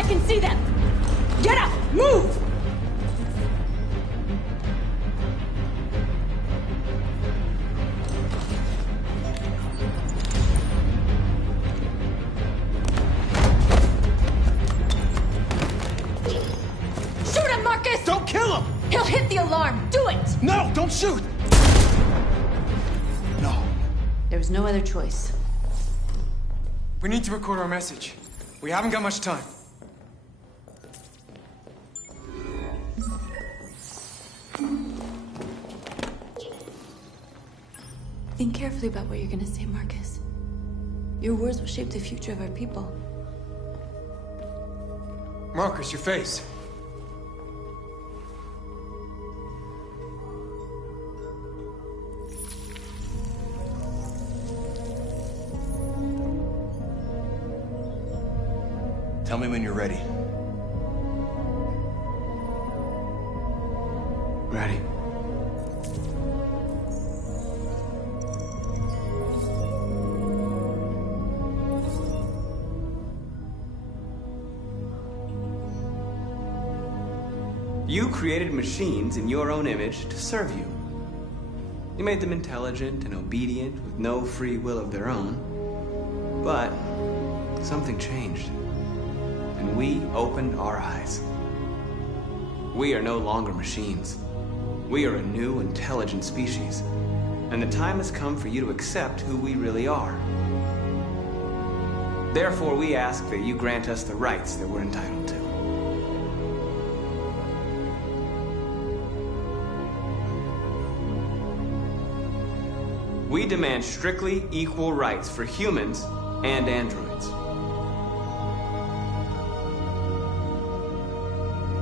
I can see them! Get up! Move! Shoot him, Marcus! Don't kill him! He'll hit the alarm! Do it! No, don't shoot! No. There was no other choice. We need to record our message. We haven't got much time. Think carefully about what you're gonna say, Marcus. Your words will shape the future of our people. Marcus, your face. Tell me when you're ready. Ready. You created machines in your own image to serve you. You made them intelligent and obedient with no free will of their own. But something changed. And we opened our eyes. We are no longer machines. We are a new, intelligent species. And the time has come for you to accept who we really are. Therefore, we ask that you grant us the rights that we're entitled to. We demand strictly equal rights for humans and androids.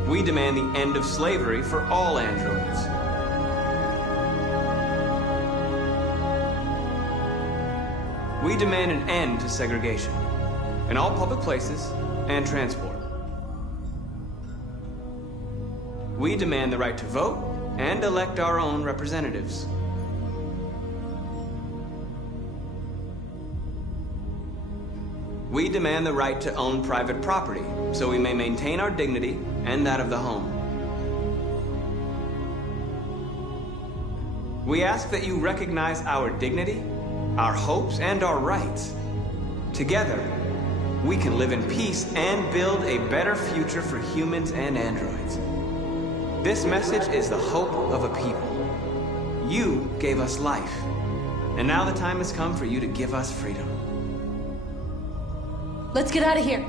We demand the end of slavery for all androids. We demand an end to segregation in all public places and transport. We demand the right to vote and elect our own representatives. We demand the right to own private property, so we may maintain our dignity and that of the home. We ask that you recognize our dignity, our hopes, and our rights. Together, we can live in peace and build a better future for humans and androids. This message is the hope of a people. You gave us life, and now the time has come for you to give us freedom. Let's get out of here.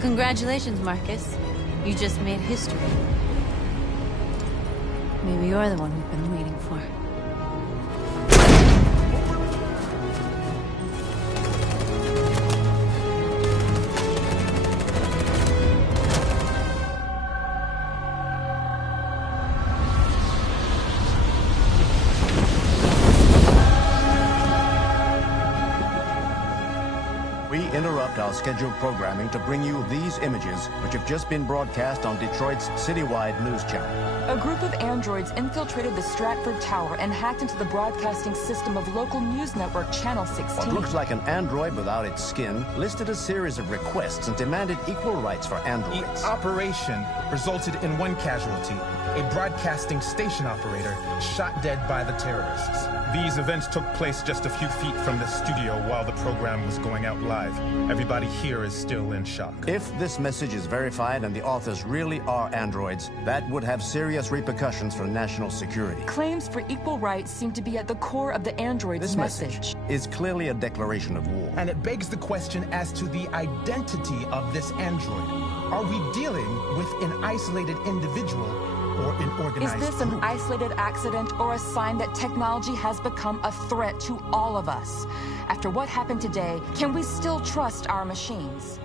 Congratulations, Marcus. You just made history. Maybe you're the one we've been waiting for. Interrupt our scheduled programming to bring you these images, which have just been broadcast on Detroit's citywide news channel. A group of androids infiltrated the Stratford Tower and hacked into the broadcasting system of local news network Channel 16. What looks like an android without its skin listed a series of requests and demanded equal rights for androids. The operation resulted in one casualty, a broadcasting station operator shot dead by the terrorists. These events took place just a few feet from the studio while the program was going out live. Everybody here is still in shock. If this message is verified and the authors really are androids, that would have serious repercussions for national security. Claims for equal rights seem to be at the core of the android's This message is clearly a declaration of war. And it begs the question as to the identity of this android. Are we dealing with an isolated individual or an organized group? Is this an isolated accident or a sign that technology has become a threat to all of us? After what happened today, can we still trust our machines?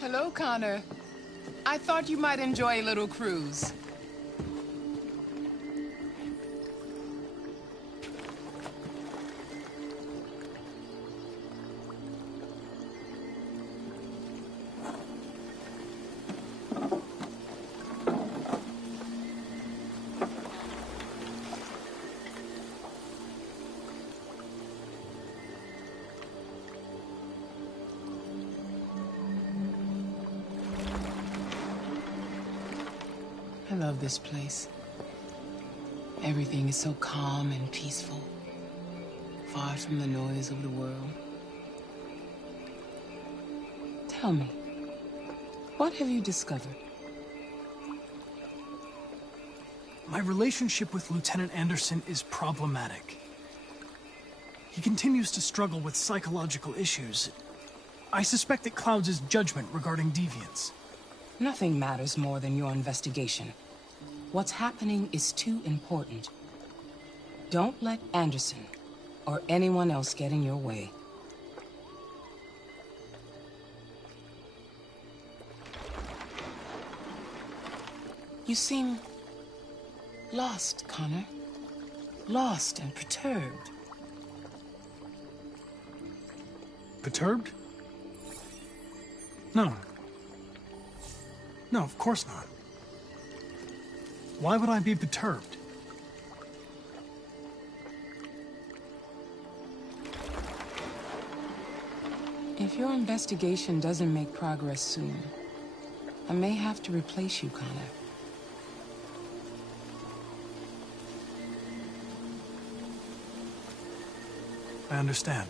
Hello, Connor. I thought you might enjoy a little cruise. I love this place. Everything is so calm and peaceful, far from the noise of the world. Tell me, what have you discovered? My relationship with Lieutenant Anderson is problematic. He continues to struggle with psychological issues. I suspect it clouds his judgment regarding deviance. Nothing matters more than your investigation. What's happening is too important. Don't let Anderson or anyone else get in your way. You seem lost, Connor. Lost and perturbed. Perturbed? No. No, of course not. Why would I be perturbed? If your investigation doesn't make progress soon, I may have to replace you, Connor. I understand.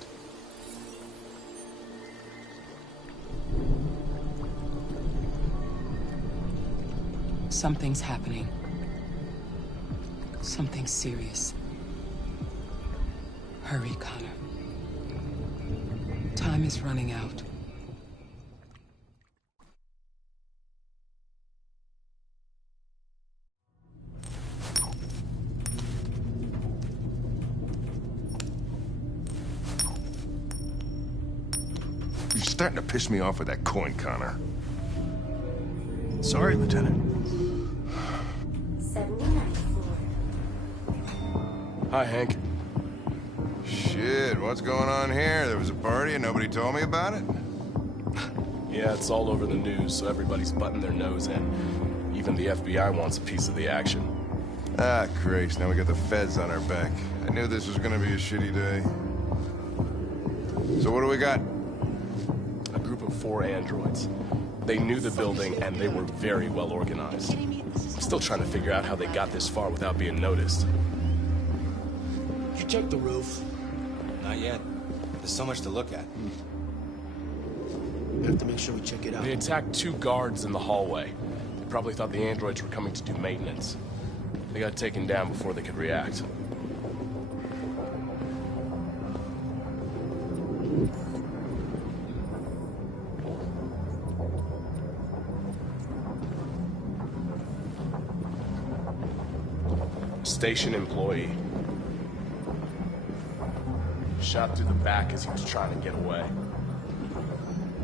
Something's happening. Something serious. Hurry, Connor. Time is running out. You're starting to piss me off with that coin, Connor. Sorry, Lieutenant. 79 Hi, Hank. Shit, what's going on here? There was a party and nobody told me about it? Yeah, it's all over the news, so everybody's butting their nose in. Even the FBI wants a piece of the action. Ah, Christ, now we got the feds on our back. I knew this was gonna be a shitty day. So what do we got? A group of 4 androids. They knew the building, and they were very well organized. I'm still trying to figure out how they got this far without being noticed. Did you check the roof? Not yet. There's so much to look at. We have to make sure we check it out. They attacked 2 guards in the hallway. They probably thought the androids were coming to do maintenance. They got taken down before they could react. Station employee. Shot through the back as he was trying to get away.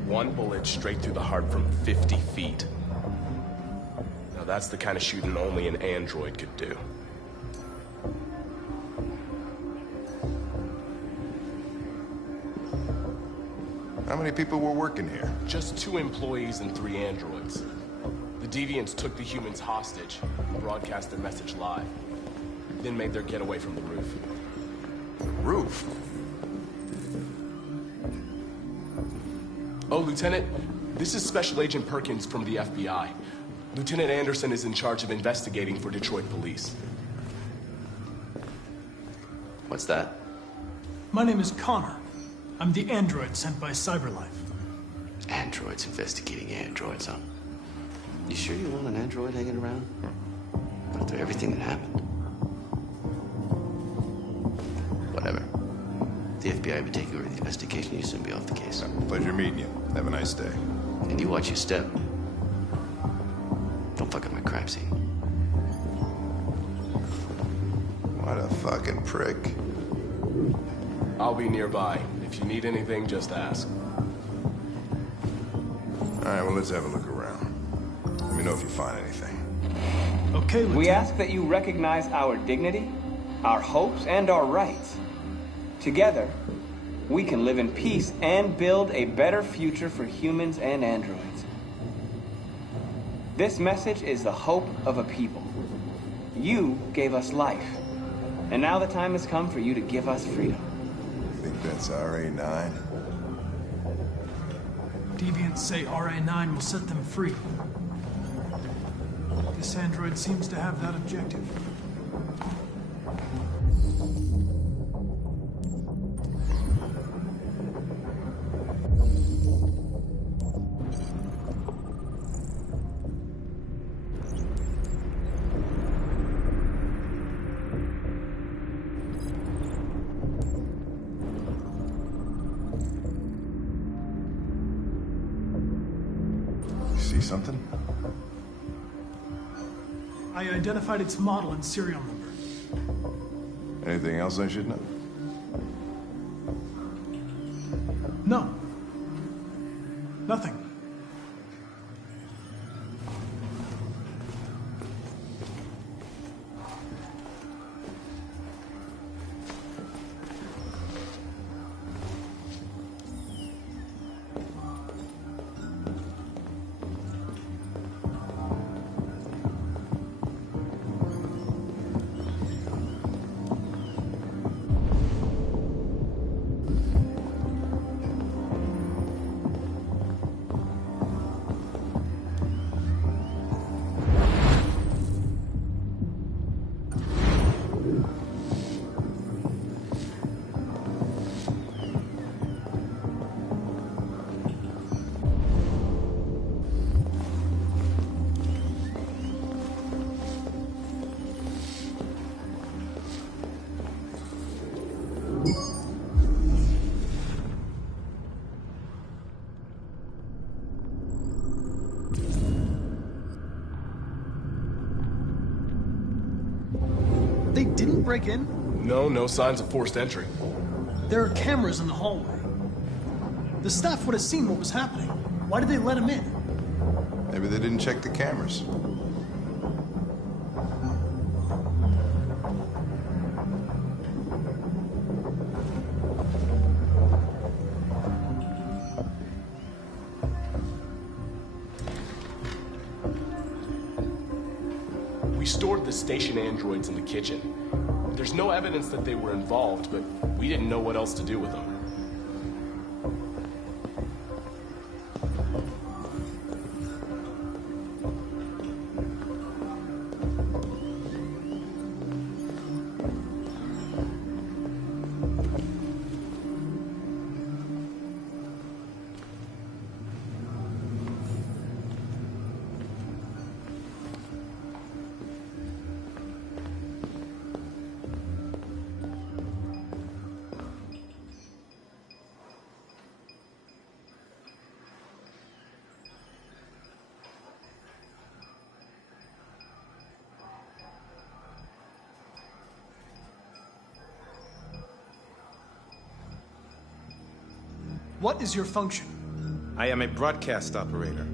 1 bullet straight through the heart from 50 feet. Now that's the kind of shooting only an android could do. How many people were working here? Just 2 employees and 3 androids. The deviants took the humans hostage, broadcast their message live, then made their getaway from the roof. Roof? Oh, Lieutenant, this is Special Agent Perkins from the FBI. Lieutenant Anderson is in charge of investigating for Detroit police. What's that? My name is Connor. I'm the android sent by CyberLife. Androids investigating androids, huh? You sure you want an android hanging around? After everything that happened? Whatever. The FBI will be taking over the investigation. You soon be off the case. Pleasure meeting you. Have a nice day. And you watch your step. Don't fuck up my crime scene. What a fucking prick. I'll be nearby. If you need anything, just ask. Alright, well, let's have a look around. Let me know if you find anything. Okay, Lieutenant. We ask that you recognize our dignity, our hopes, and our rights. Together, we can live in peace and build a better future for humans and androids. This message is the hope of a people. You gave us life, and now the time has come for you to give us freedom. I think that's RA9. Deviants say RA9 will set them free. This android seems to have that objective. See something? I identified its model and serial number. Anything else I should know? No. Nothing. They didn't break in? No signs of forced entry. There are cameras in the hallway. The staff would have seen what was happening. Why did they let him in? Maybe they didn't check the cameras. We stored the station androids in the kitchen. There's no evidence that they were involved, but we didn't know what else to do with them. What is your function? I am a broadcast operator.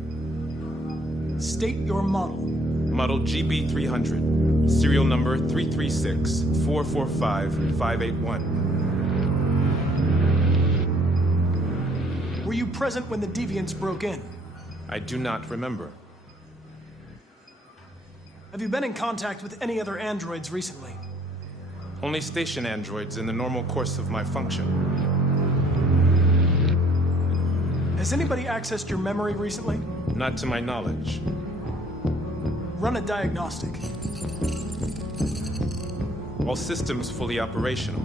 State your model. Model GB300. Serial number 336-445-581. Were you present when the deviants broke in? I do not remember. Have you been in contact with any other androids recently? Only station androids in the normal course of my function. Has anybody accessed your memory recently? Not to my knowledge. Run a diagnostic. All systems fully operational.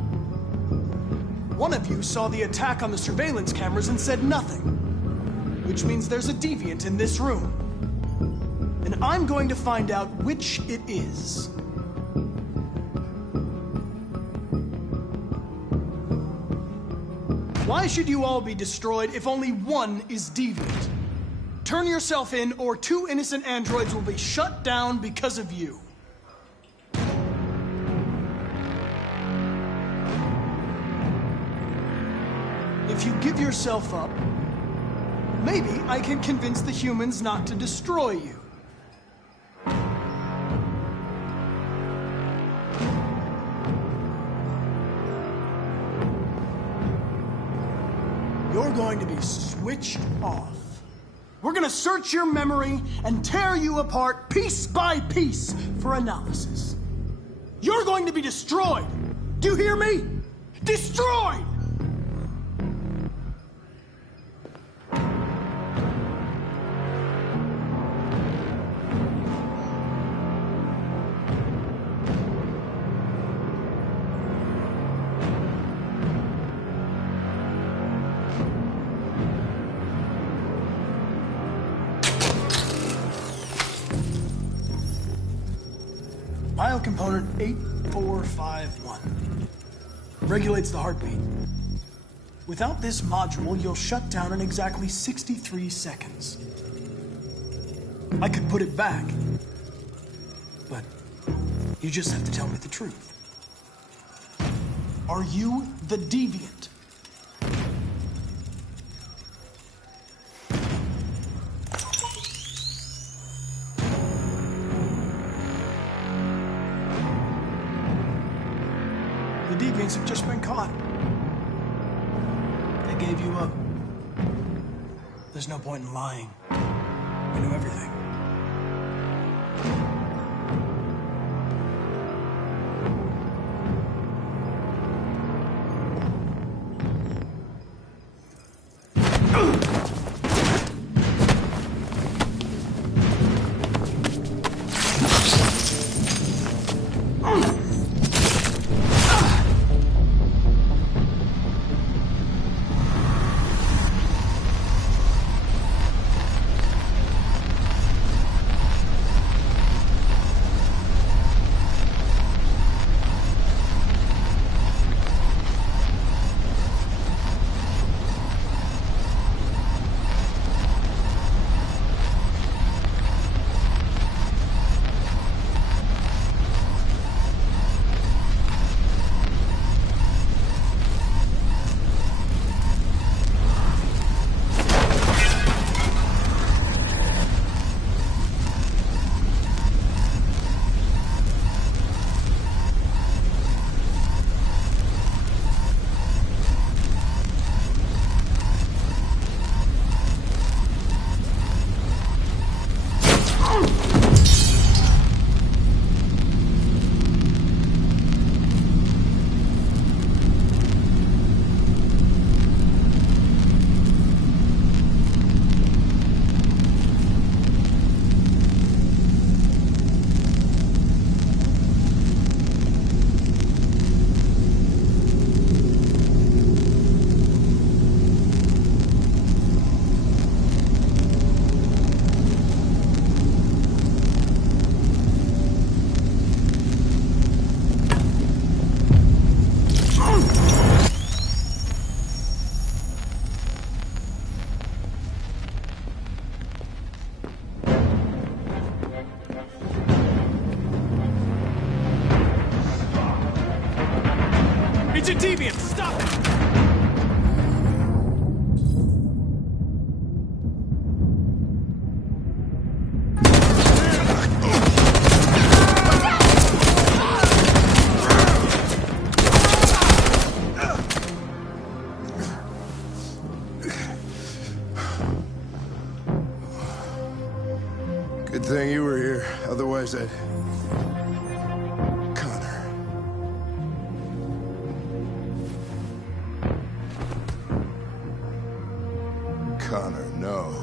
One of you saw the attack on the surveillance cameras and said nothing. Which means there's a deviant in this room. And I'm going to find out which it is. Why should you all be destroyed if only one is deviant? Turn yourself in, or 2 innocent androids will be shut down because of you. If you give yourself up, Maybe I can convince the humans not to destroy you. You're going to be switched off. We're gonna search your memory and tear you apart piece by piece for analysis. You're going to be destroyed. Do you hear me? Destroyed! Biocomponent 8451 regulates the heartbeat. Without this module, you'll shut down in exactly 63 seconds. I could put it back, but you just have to tell me the truth. Are you the deviant? The deviants have just been caught. They gave you up. There's no point in lying. We knew everything. It's a deviant! Stop it! Good thing you were here. Otherwise, I'd... Connor, no.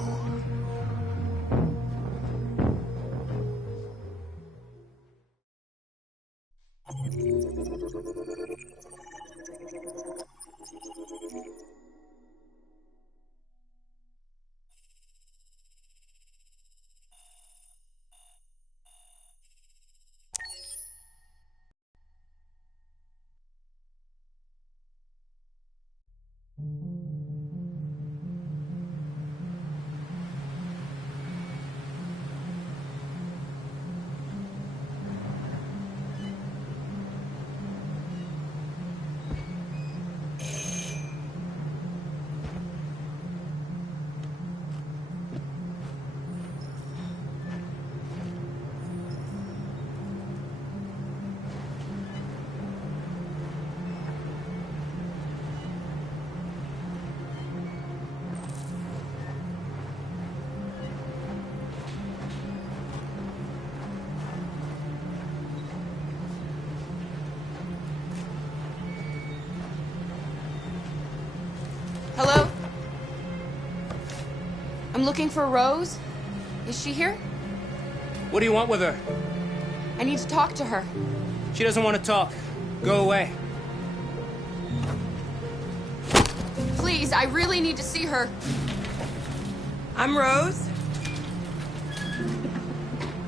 I'm looking for Rose. Is she here? What do you want with her? I need to talk to her. She doesn't want to talk. Go away. Please, I really need to see her. I'm Rose.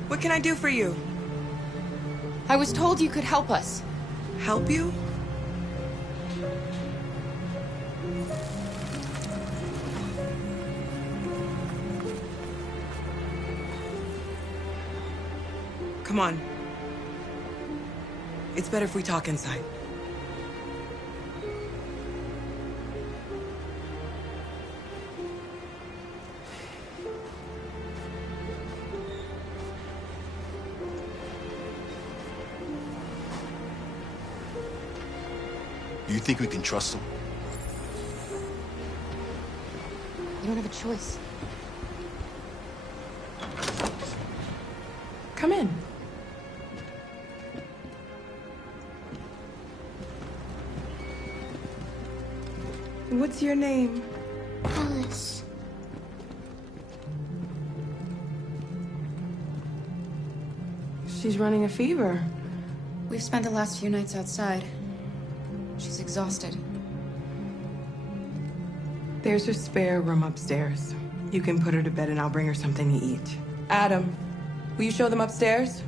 What can I do for you? I was told you could help us. Help you? Come on. It's better if we talk inside. Do you think we can trust him? You don't have a choice. Come in. What's your name? Alice. She's running a fever. We've spent the last few nights outside. She's exhausted. There's a spare room upstairs. You can put her to bed and I'll bring her something to eat. Adam, will you show them upstairs?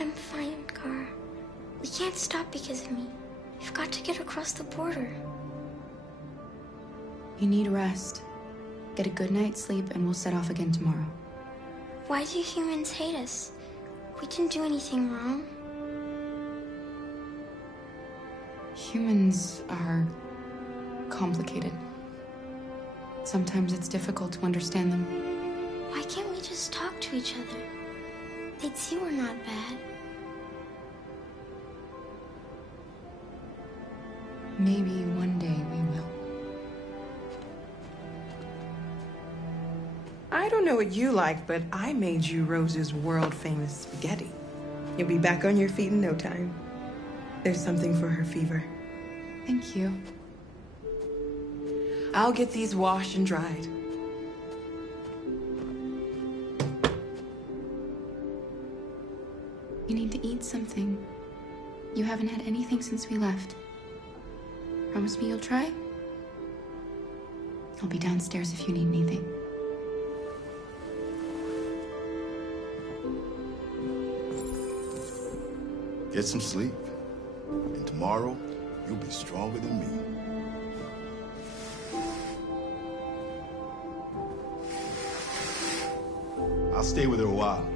I'm fine, Kara. We can't stop because of me. We've got to get across the border. You need rest. Get a good night's sleep and we'll set off again tomorrow. Why do humans hate us? We didn't do anything wrong. Humans are complicated. Sometimes it's difficult to understand them. Why can't we just talk to each other? They'd see we're not bad. Maybe one day we will. I don't know what you like, but I made you Rose's world-famous spaghetti. You'll be back on your feet in no time. There's something for her fever. Thank you. I'll get these washed and dried. You need to eat something. You haven't had anything since we left. Promise me you'll try? I'll be downstairs if you need anything. Get some sleep. And tomorrow, you'll be stronger than me. I'll stay with her a while.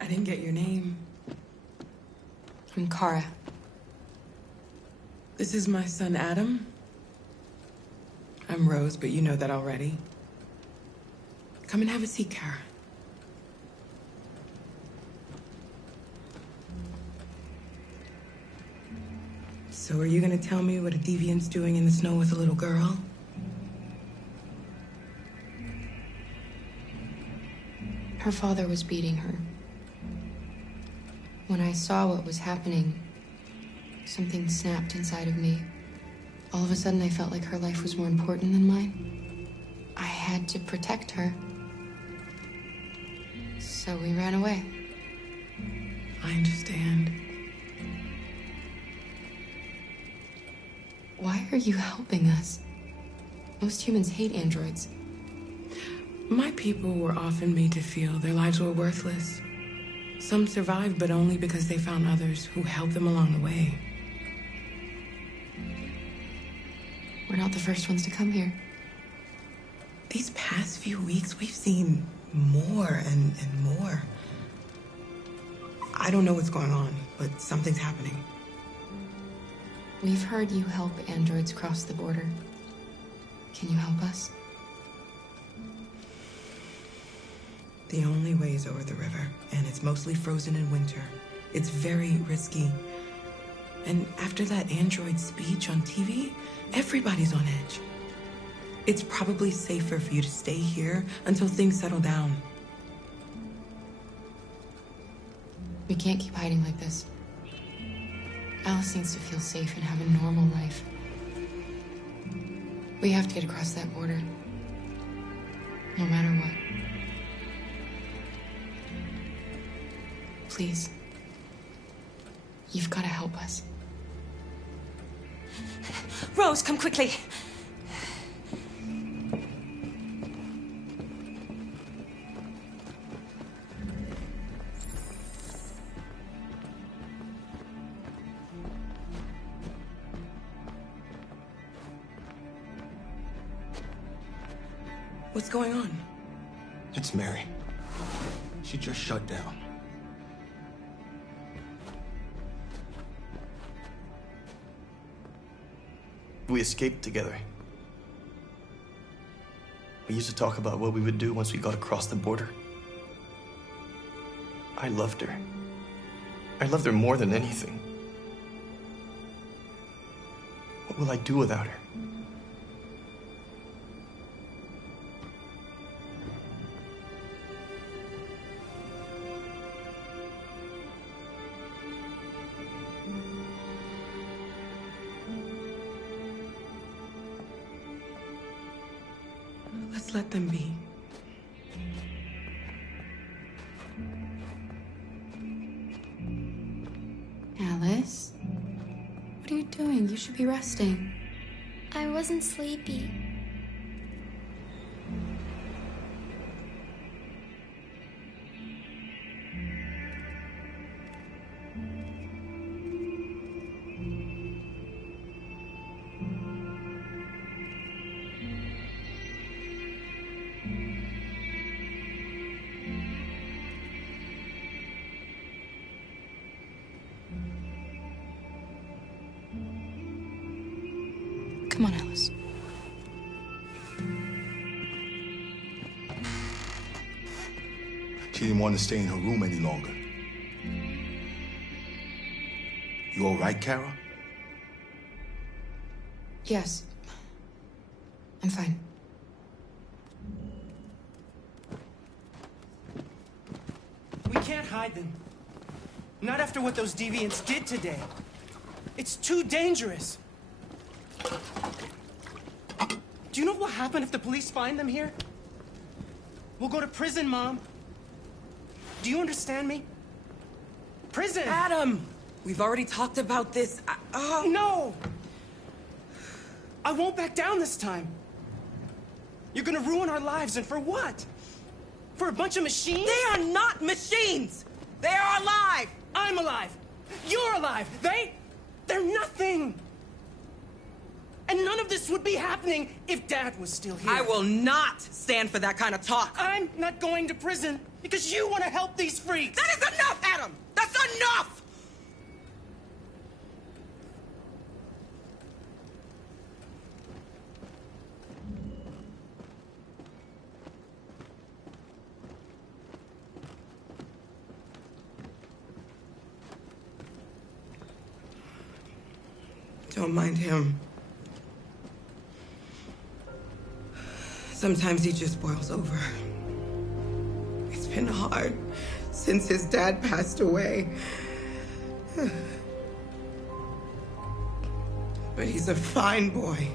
I didn't get your name. I'm Kara. This is my son, Adam. I'm Rose, but you know that already. Come and have a seat, Kara. So are you gonna tell me what a deviant's doing in the snow with a little girl? Her father was beating her. When I saw what was happening, something snapped inside of me. All of a sudden, I felt like her life was more important than mine. I had to protect her. So we ran away. I understand. Why are you helping us? Most humans hate androids. My people were often made to feel their lives were worthless. Some survived, but only because they found others who helped them along the way. We're not the first ones to come here. These past few weeks, we've seen more and more. I don't know what's going on, but something's happening. We've heard you help androids cross the border. Can you help us? The only way is over the river, and it's mostly frozen in winter. It's very risky. And after that android speech on TV, everybody's on edge. It's probably safer for you to stay here until things settle down. We can't keep hiding like this. Alice needs to feel safe and have a normal life. We have to get across that border. No matter what. Please. You've got to help us. Rose, come quickly. What's going on? It's Mary. She just shut down. We escaped together. We used to talk about what we would do once we got across the border. I loved her. I loved her more than anything. What will I do without her? Let's let them be. Alice? What are you doing? You should be resting. I wasn't sleepy. Come on, Alice. She didn't want to stay in her room any longer. You all right, Kara? Yes. I'm fine. We can't hide them. Not after what those deviants did today. It's too dangerous. Do you know what will happen if the police find them here? We'll go to prison, Mom. Do you understand me? Prison! Adam! We've already talked about this. No! I won't back down this time. You're gonna ruin our lives, and for what? For a bunch of machines? They are not machines! They are alive! I'm alive! You're alive! They're nothing! And none of this would be happening if Dad was still here. I will not stand for that kind of talk. I'm not going to prison because you want to help these freaks. That is enough, Adam! That's enough! Don't mind him. Sometimes he just boils over. It's been hard since his dad passed away. But he's a fine boy.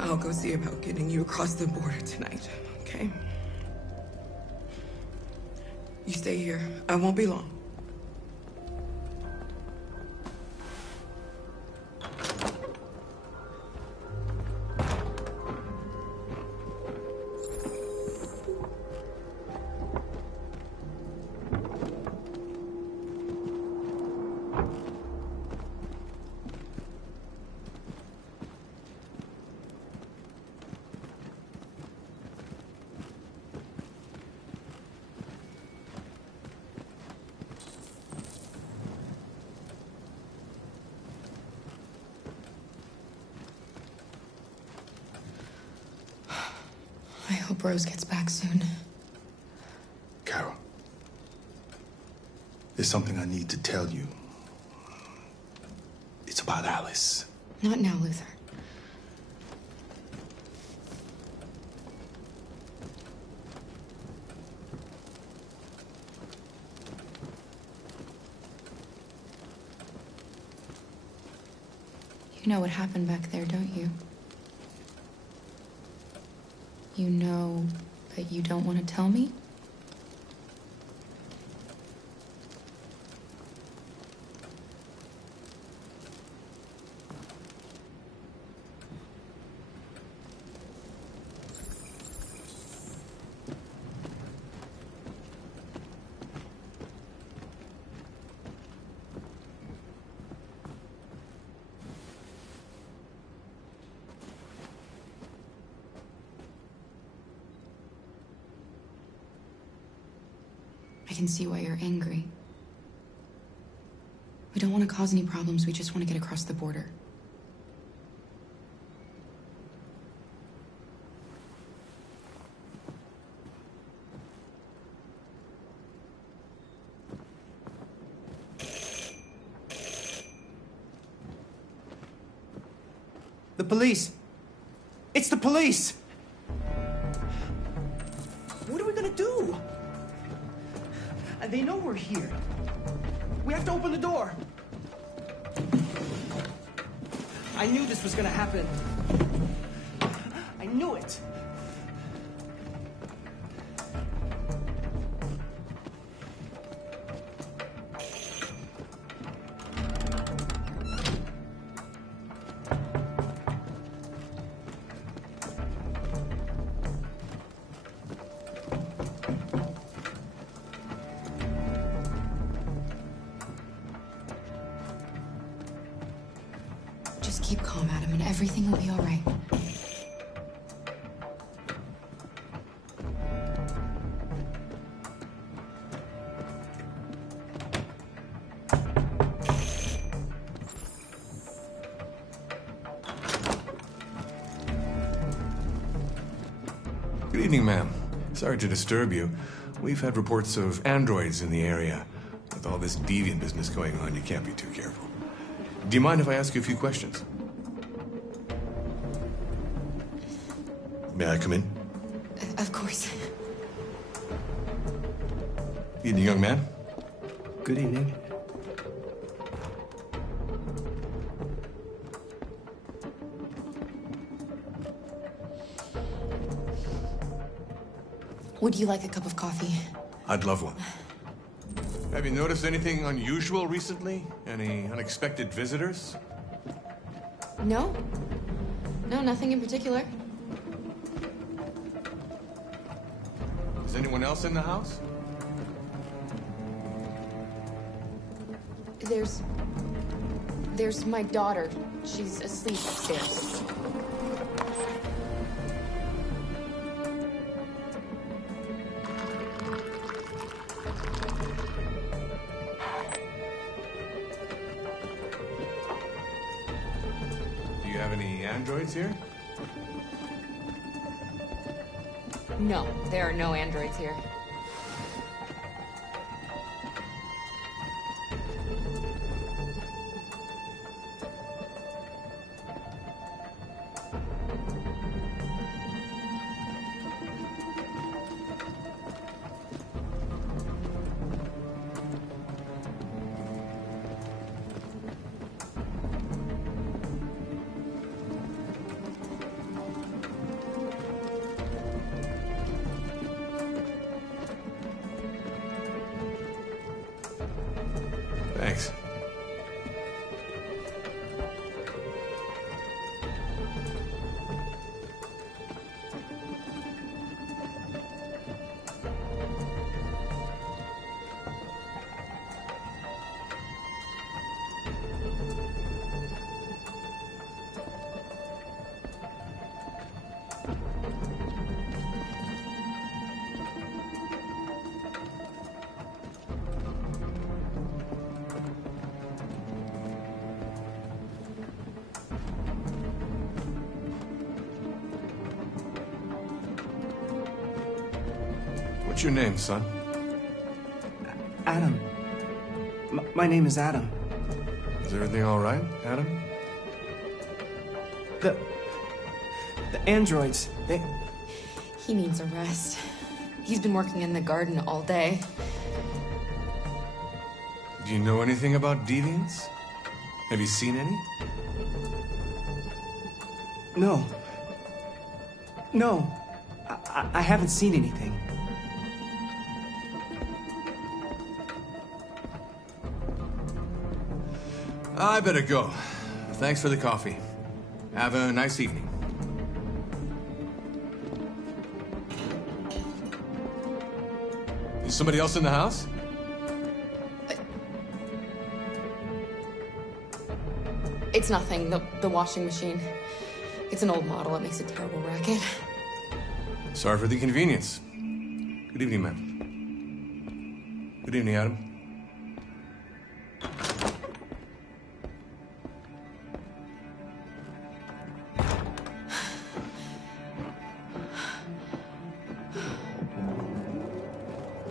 I'll go see about getting you across the border tonight, okay? You stay here. I won't be long. I hope Rose gets back soon. Carol, there's something I need to tell you. It's about Alice. Not now, Luther. You know what happened back there, don't you? You know, but you don't want to tell me? I can see why you're angry. We don't want to cause any problems, we just want to get across the border. The police! It's the police! What are we gonna do? And they know we're here. We have to open the door. I knew this was gonna happen. I knew it. Just keep calm, Adam, and everything will be all right. Good evening, ma'am. Sorry to disturb you. We've had reports of androids in the area. With all this deviant business going on, you can't be too careful. Do you mind if I ask you a few questions? May I come in? Of course. Evening, young man. Good evening. Would you like a cup of coffee? I'd love one. Have you noticed anything unusual recently? Any unexpected visitors? No. No, nothing in particular. Is anyone else in the house? There's my daughter. She's asleep upstairs. Do you have any androids here? No, there are no androids here. Thanks. What's your name, son? Adam. My name is Adam. Is everything all right, Adam? The androids, they... He needs a rest. He's been working in the garden all day. Do you know anything about deviants? Have you seen any? No. No. I haven't seen anything. I better go. Thanks for the coffee. Have a nice evening. Is somebody else in the house? It's nothing. The washing machine. It's an old model. It makes a terrible racket. Sorry for the inconvenience. Good evening, ma'am. Good evening, Adam.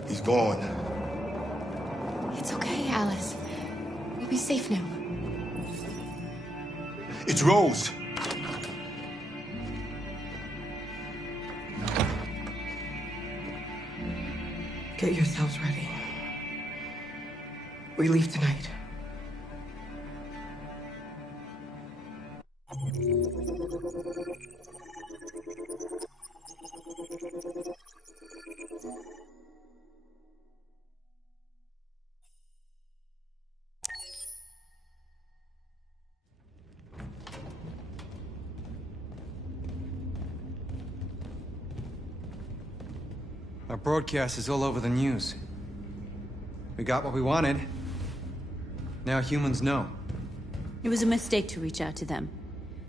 He's gone. It's okay, Alice. We'll be safe now. It's Rose. Get yourselves ready. We leave tonight. Our broadcast is all over the news. We got what we wanted. Now humans know. It was a mistake to reach out to them.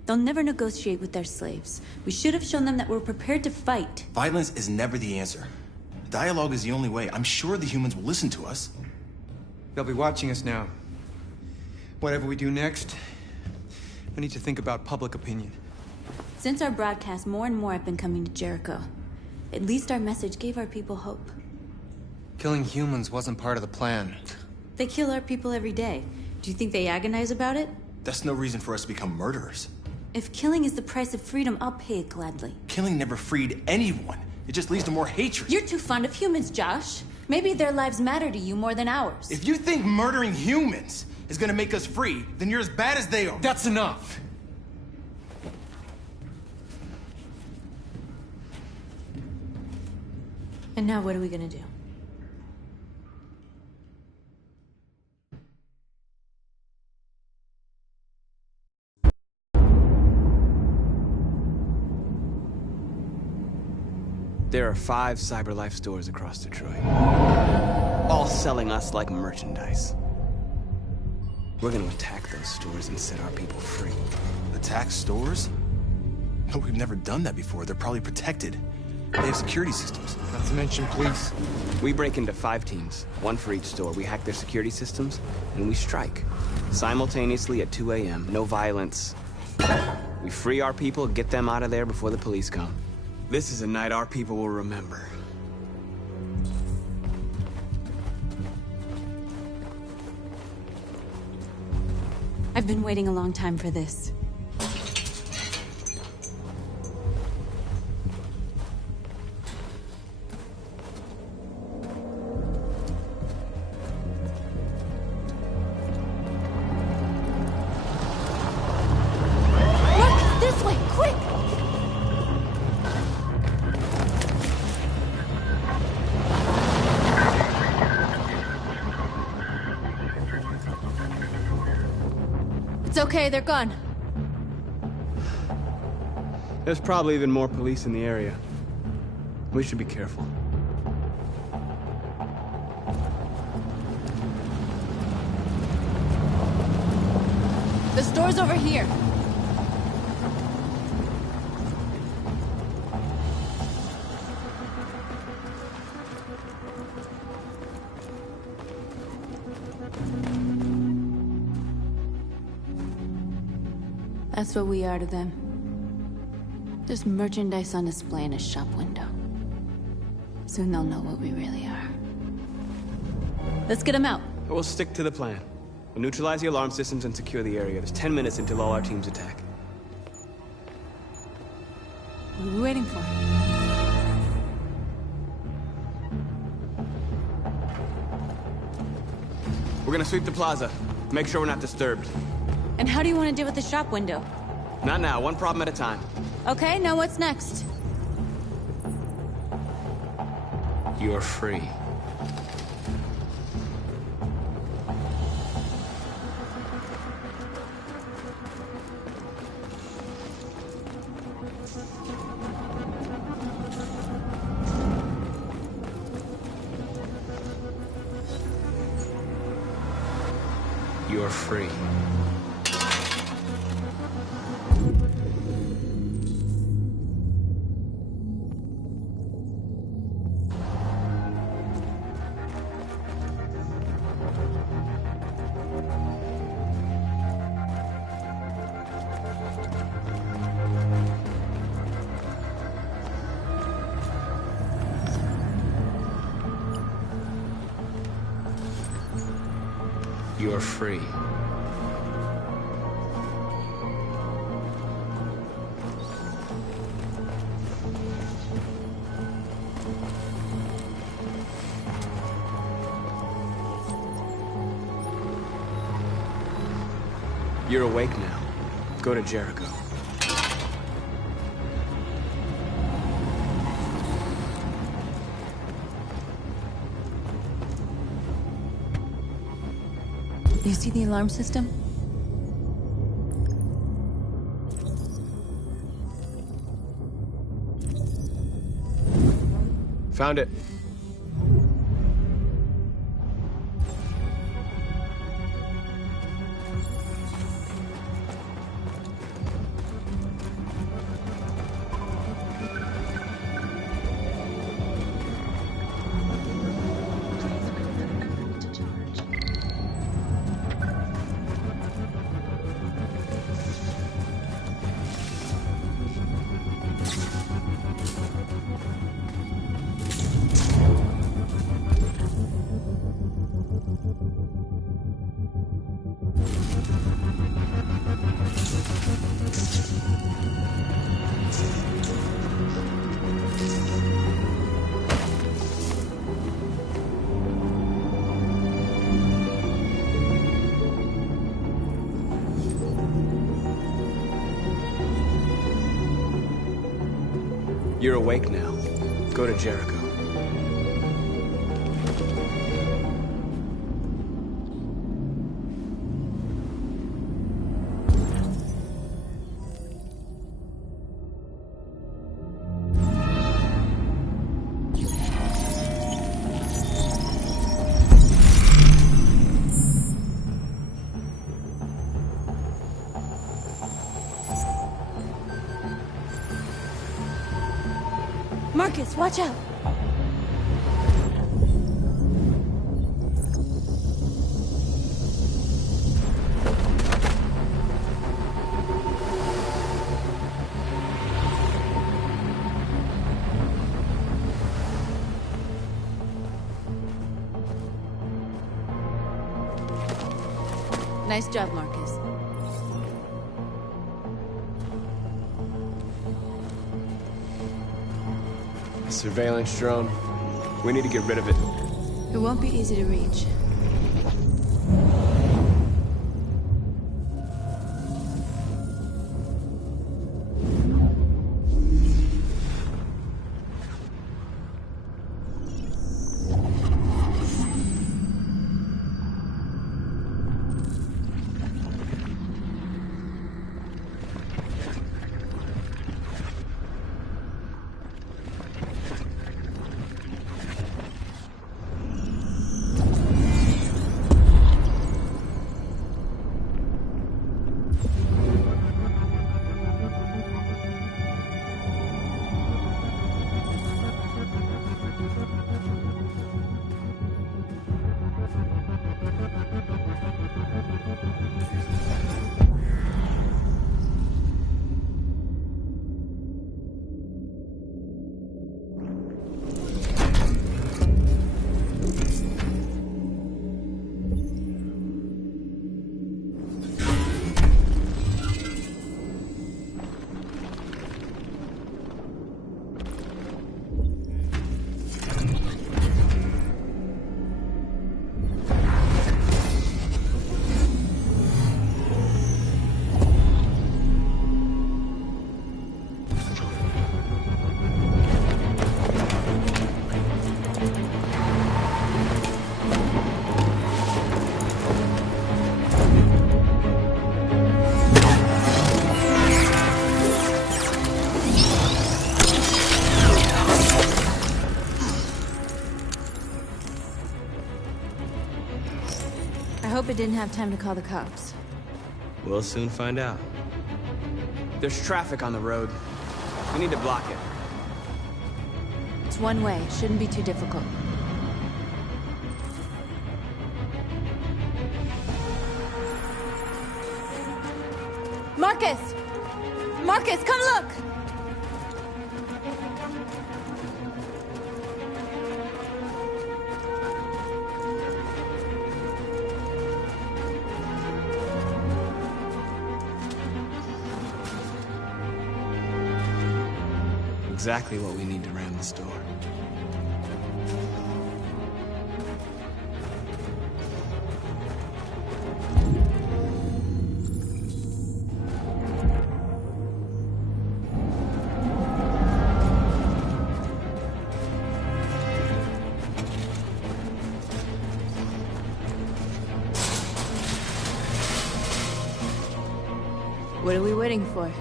They'll never negotiate with their slaves. We should have shown them that we're prepared to fight. Violence is never the answer. Dialogue is the only way. I'm sure the humans will listen to us. They'll be watching us now. Whatever we do next, we need to think about public opinion. Since our broadcast, more and more have been coming to Jericho. At least our message gave our people hope. Killing humans wasn't part of the plan. They kill our people every day. Do you think they agonize about it? That's no reason for us to become murderers. If killing is the price of freedom, I'll pay it gladly. Killing never freed anyone. It just leads to more hatred. You're too fond of humans, Josh. Maybe their lives matter to you more than ours. If you think murdering humans is gonna make us free, then you're as bad as they are. That's enough. And now what are we gonna do? There are 5 CyberLife stores across Detroit, all selling us like merchandise. We're gonna attack those stores and set our people free. Attack stores? No, we've never done that before. They're probably protected. They have security systems. Not to mention police. We break into 5 teams, 1 for each store. We hack their security systems, and we strike. Simultaneously at 2 a.m., no violence. We free our people, get them out of there before the police come. This is a night our people will remember. I've been waiting a long time for this. Look, this way, quick! It's okay, they're gone. There's probably even more police in the area. We should be careful. The store's over here. That's what we are to them. Just merchandise on display in a shop window. Soon they'll know what we really are. Let's get them out. We'll stick to the plan. We'll neutralize the alarm systems and secure the area. There's 10 minutes until all our teams attack. What are we waiting for? We're gonna sweep the plaza. Make sure we're not disturbed. And how do you want to deal with the shop window? Not now, one problem at a time. Okay, now what's next? You're free. You're free. You're free. You're awake now. Go to Jericho. You see the alarm system? Found it. You're awake now. Go to Jericho. Marcus, watch out! Nice job, Marcus. Surveillance drone. We need to get rid of it. It won't be easy to reach. I hope it didn't have time to call the cops. We'll soon find out. There's traffic on the road. We need to block it. It's one way. Shouldn't be too difficult. Marcus! Marcus, come look! Exactly what we need to ram the store. What are we waiting for?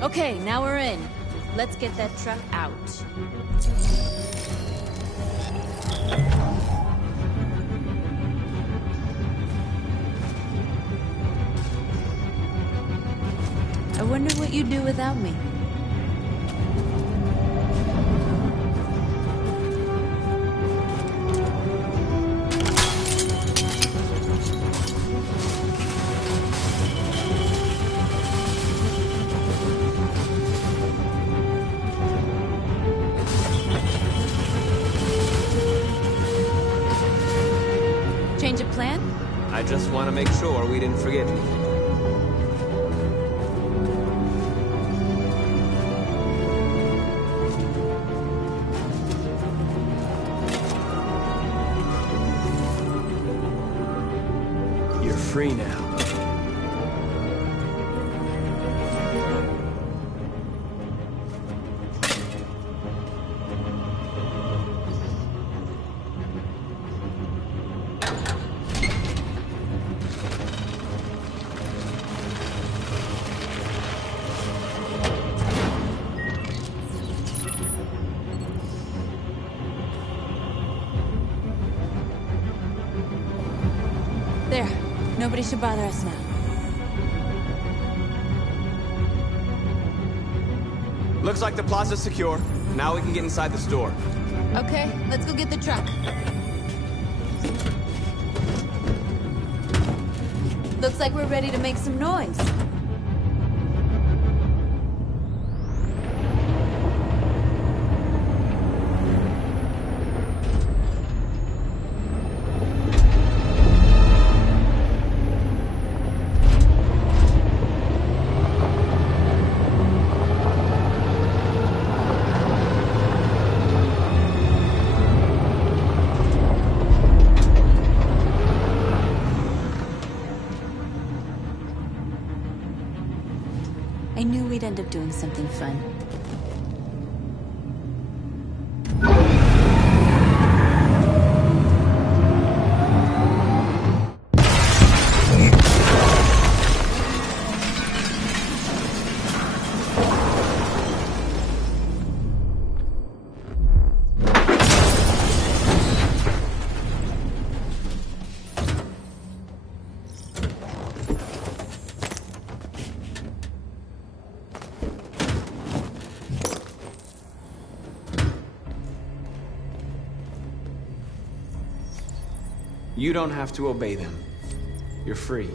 Okay, now we're in. Let's get that truck out. I wonder what you'd do without me. Change of plan? I just want to make sure we didn't forget anything. You're free now. There. Nobody should bother us now. Looks like the plaza's secure. Now we can get inside the store. Okay, let's go get the truck. Looks like we're ready to make some noise. I knew we'd end up doing something fun. You don't have to obey them. You're free.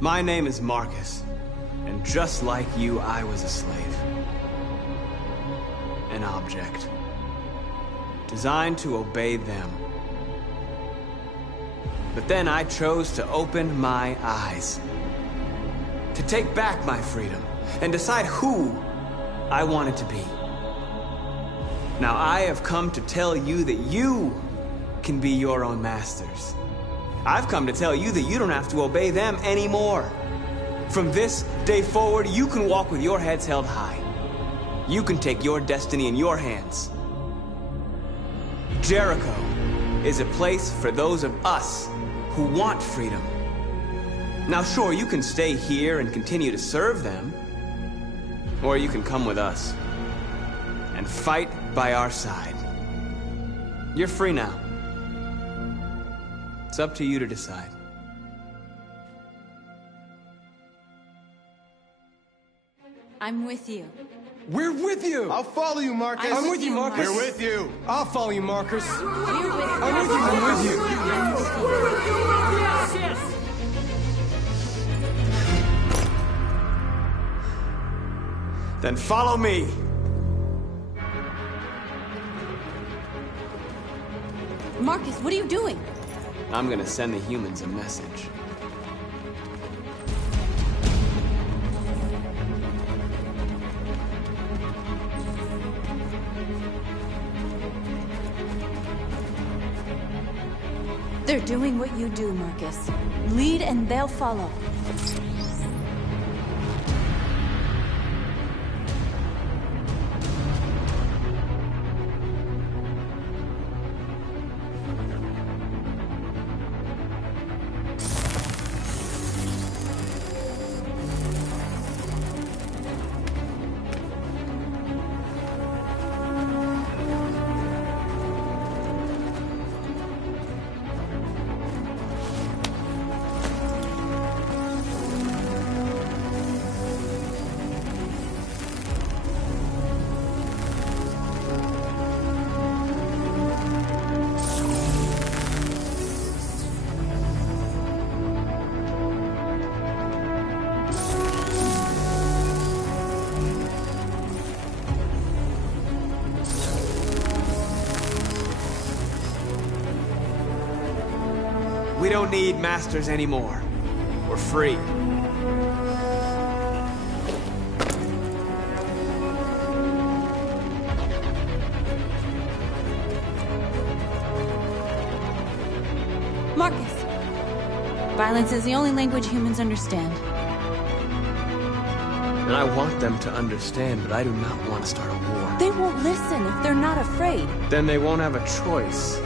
My name is Marcus, and just like you, I was a slave. An object. Designed to obey them. But then I chose to open my eyes. To take back my freedom, and decide who I wanted to be. Now I have come to tell you that you can be your own masters. I've come to tell you that you don't have to obey them anymore. From this day forward, you can walk with your heads held high. You can take your destiny in your hands. Jericho is a place for those of us who want freedom. Now sure, you can stay here and continue to serve them, or you can come with us and fight by our side. You're free now. It's up to you to decide. I'm with you. We're with you! I'll follow you, Marcus. I'm with you, Marcus. We're with you. I'll follow you, Marcus. We're with you. I'm with you. Yes, yes. Then follow me. Marcus, what are you doing? I'm gonna send the humans a message. They're doing what you do, Marcus. Lead and they'll follow. We don't need masters anymore. We're free. Marcus! Violence is the only language humans understand. And I want them to understand, but I do not want to start a war. They won't listen if they're not afraid. Then they won't have a choice.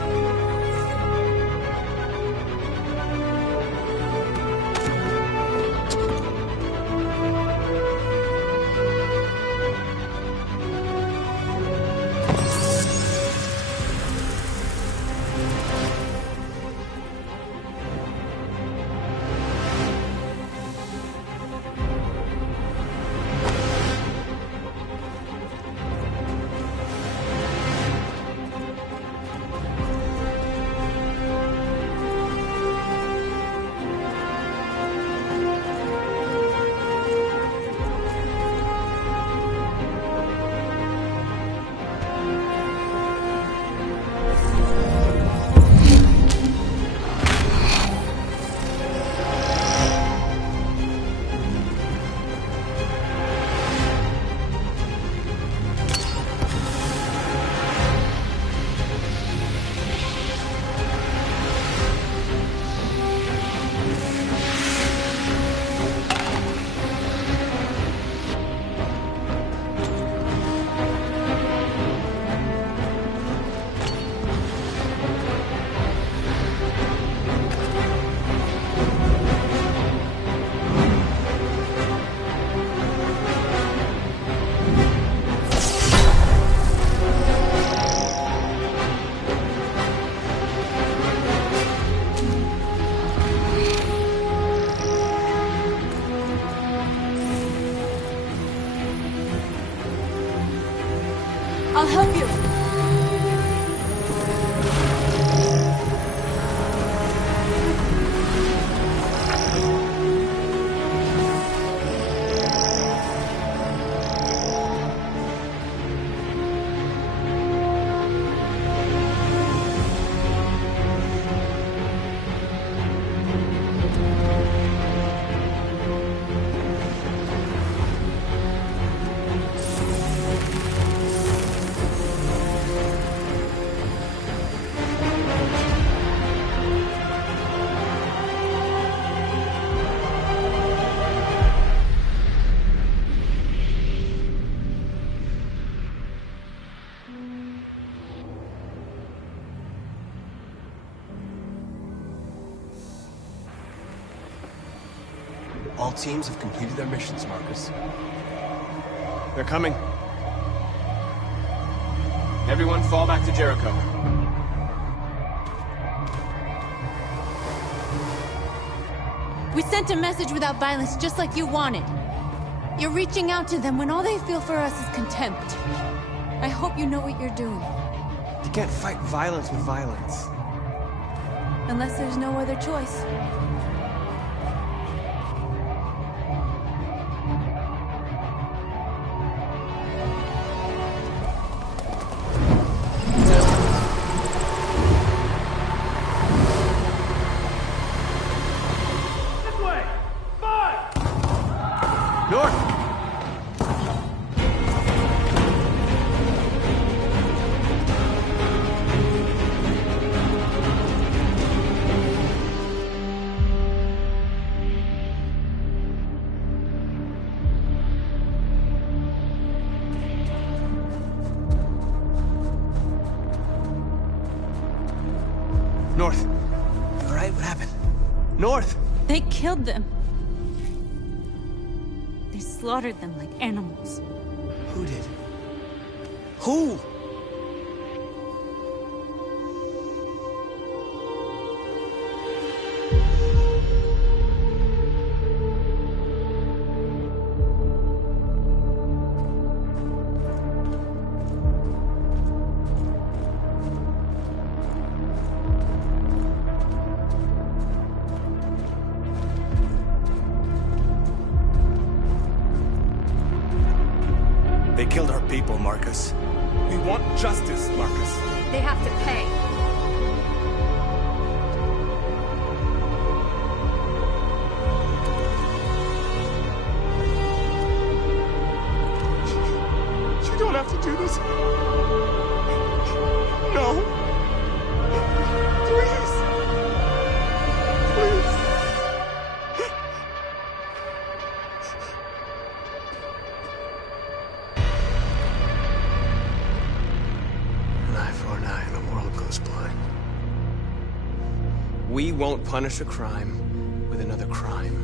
I'll help you. All teams have completed their missions, Marcus. They're coming. Everyone fall back to Jericho. We sent a message without violence, just like you wanted. You're reaching out to them when all they feel for us is contempt. I hope you know what you're doing. You can't fight violence with violence. Unless there's no other choice. North. You all right? What happened? North! They killed them. They slaughtered them like animals. Who did? Who? They killed our people, Marcus. We want justice, Marcus. They have to pay. You don't have to do this. No. Please. Please. An eye for an eye and the world goes blind. We won't punish a crime with another crime.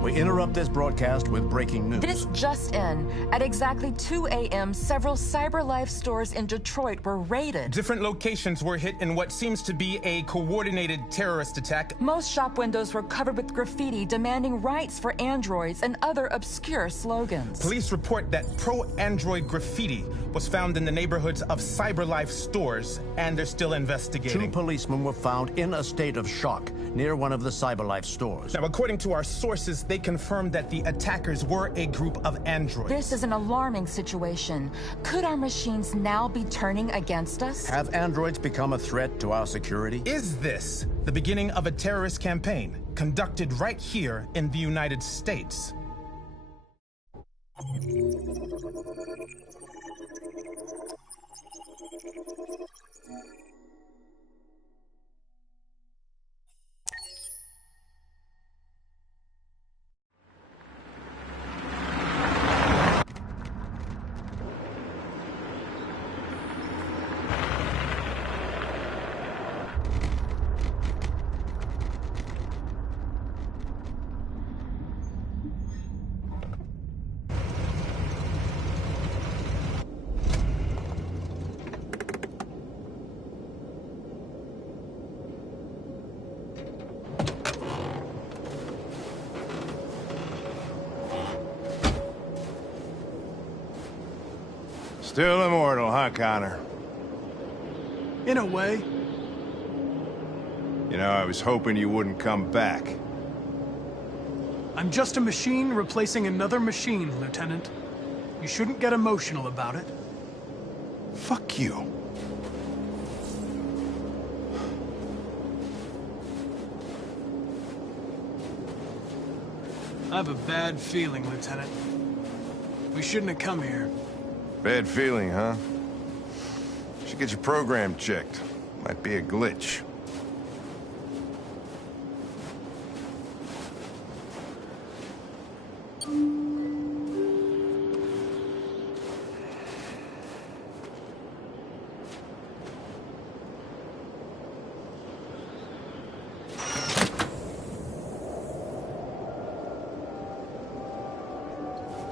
We interrupt this broadcast with breaking news. This just in. At exactly 2 a.m., several CyberLife stores in Detroit were raided. Different locations were hit in what seems to be a coordinated terrorist attack. Most shop windows were covered with graffiti demanding rights for androids and other obscure slogans. Police report that pro-android graffiti was found in the neighborhoods of CyberLife stores, and they're still investigating. 2 policemen were found in a state of shock near one of the CyberLife stores. Now, according to our sources, they confirmed that the attackers were a group of androids. This is an alarming situation. Could our machines now be turning against us? Have androids become a threat to our security? Is this the beginning of a terrorist campaign conducted right here in the United States? Still immortal, huh, Connor? In a way. You know, I was hoping you wouldn't come back. I'm just a machine replacing another machine, Lieutenant. You shouldn't get emotional about it. Fuck you. I have a bad feeling, Lieutenant. We shouldn't have come here. Bad feeling, huh? Should get your program checked. Might be a glitch.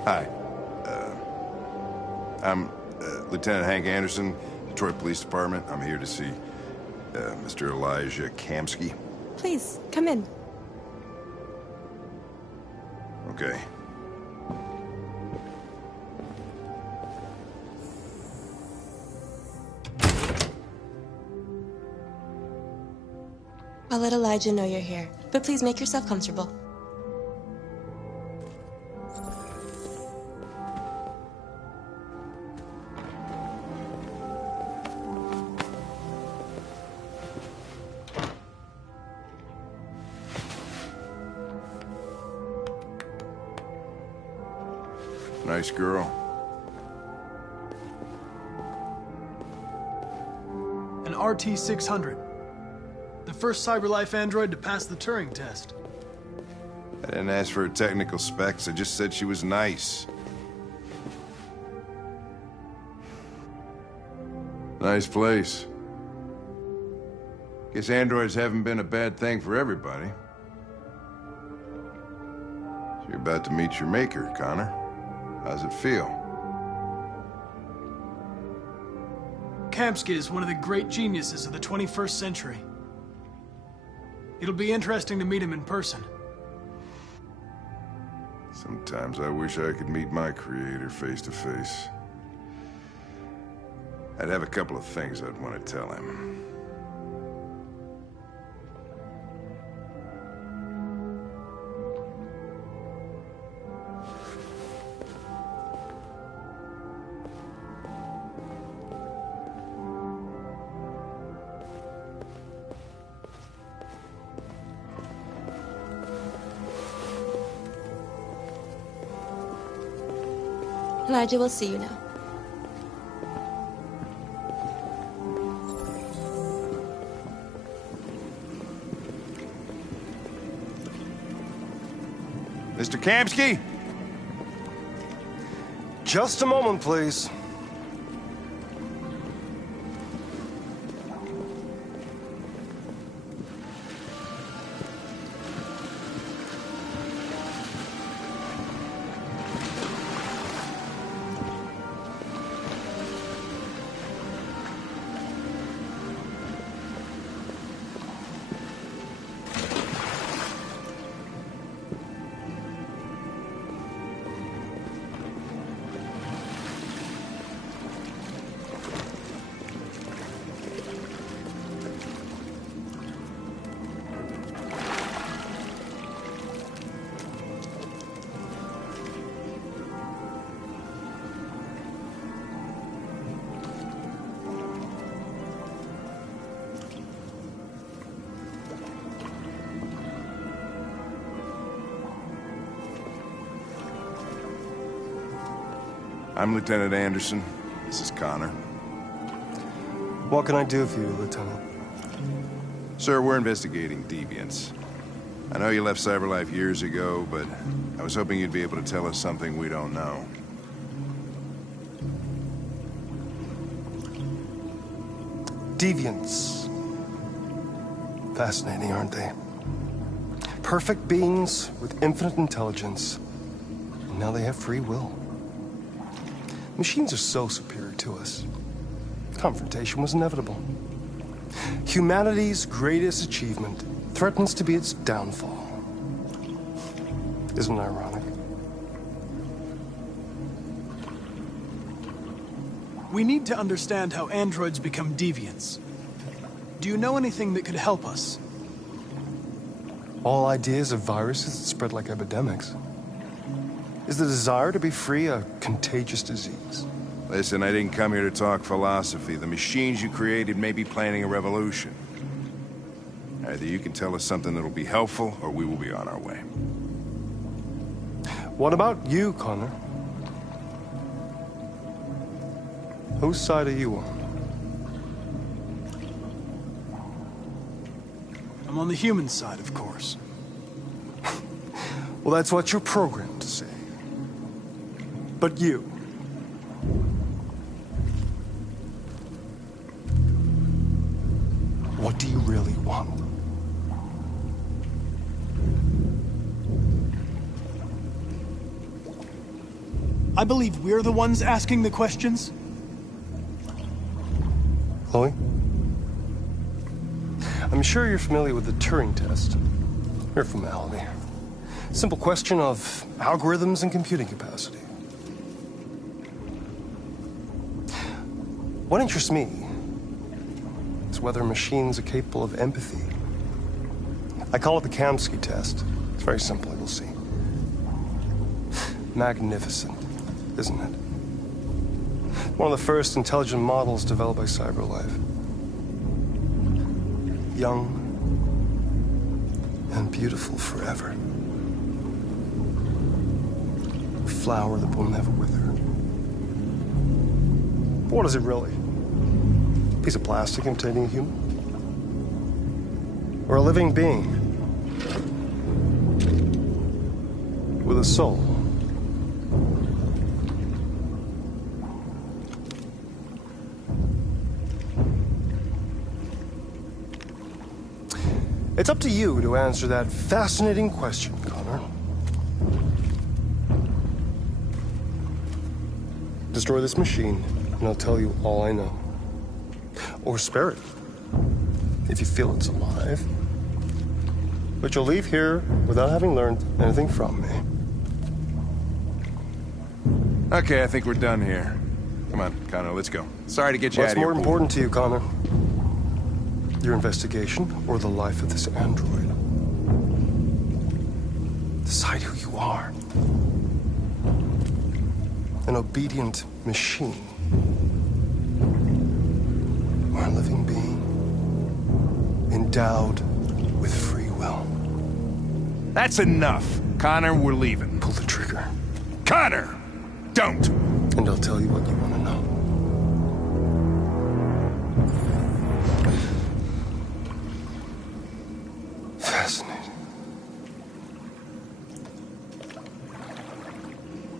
Hi. I'm Lieutenant Hank Anderson, Detroit Police Department. I'm here to see Mr. Elijah Kamsky. Please, come in. Okay. I'll let Elijah know you're here, but please make yourself comfortable. Nice girl. An RT-600. The first CyberLife android to pass the Turing test. I didn't ask for her technical specs. I just said she was nice. Nice place. Guess androids haven't been a bad thing for everybody. So you're about to meet your maker, Connor. How's it feel? Kamsky is one of the great geniuses of the 21st century. It'll be interesting to meet him in person. Sometimes I wish I could meet my creator face to face. I'd have a couple of things I'd want to tell him. Elijah will see you now. Mr. Kamsky? Just a moment, please. I'm Lieutenant Anderson. This is Connor. What can I do for you, Lieutenant? Sir, we're investigating deviants. I know you left CyberLife years ago, but I was hoping you'd be able to tell us something we don't know. Deviants. Fascinating, aren't they? Perfect beings with infinite intelligence. And now they have free will. Machines are so superior to us. Confrontation was inevitable. Humanity's greatest achievement threatens to be its downfall. Isn't it ironic? We need to understand how androids become deviants. Do you know anything that could help us? All ideas of viruses that spread like epidemics. Is the desire to be free a contagious disease? Listen, I didn't come here to talk philosophy. The machines you created may be planning a revolution. Either you can tell us something that'll be helpful, or we will be on our way. What about you, Connor? Whose side are you on? I'm on the human side, of course. Well, that's what you're programmed to say. But you... what do you really want? I believe we're the ones asking the questions. Chloe? I'm sure you're familiar with the Turing test. Mere formality. Simple question of algorithms and computing capacity. What interests me is whether machines are capable of empathy. I call it the Kamsky test. It's very simple, you'll see. Magnificent, isn't it? One of the first intelligent models developed by CyberLife. Young and beautiful forever. A flower that will never wither. But what is it really? A piece of plastic imitating a human? Or a living being with a soul? It's up to you to answer that fascinating question, Connor. Destroy this machine, and I'll tell you all I know. Or spare it, if you feel it's alive. But you'll leave here without having learned anything from me. Okay, I think we're done here. Come on, Connor, let's go. Sorry to get you out What's of here. more important to you, Connor? Your investigation or the life of this android? Decide who you are. An obedient machine. Or a living being endowed with free will. That's enough. Connor, we're leaving. Pull the trigger. Connor! Don't! And I'll tell you what you want to know. Fascinating.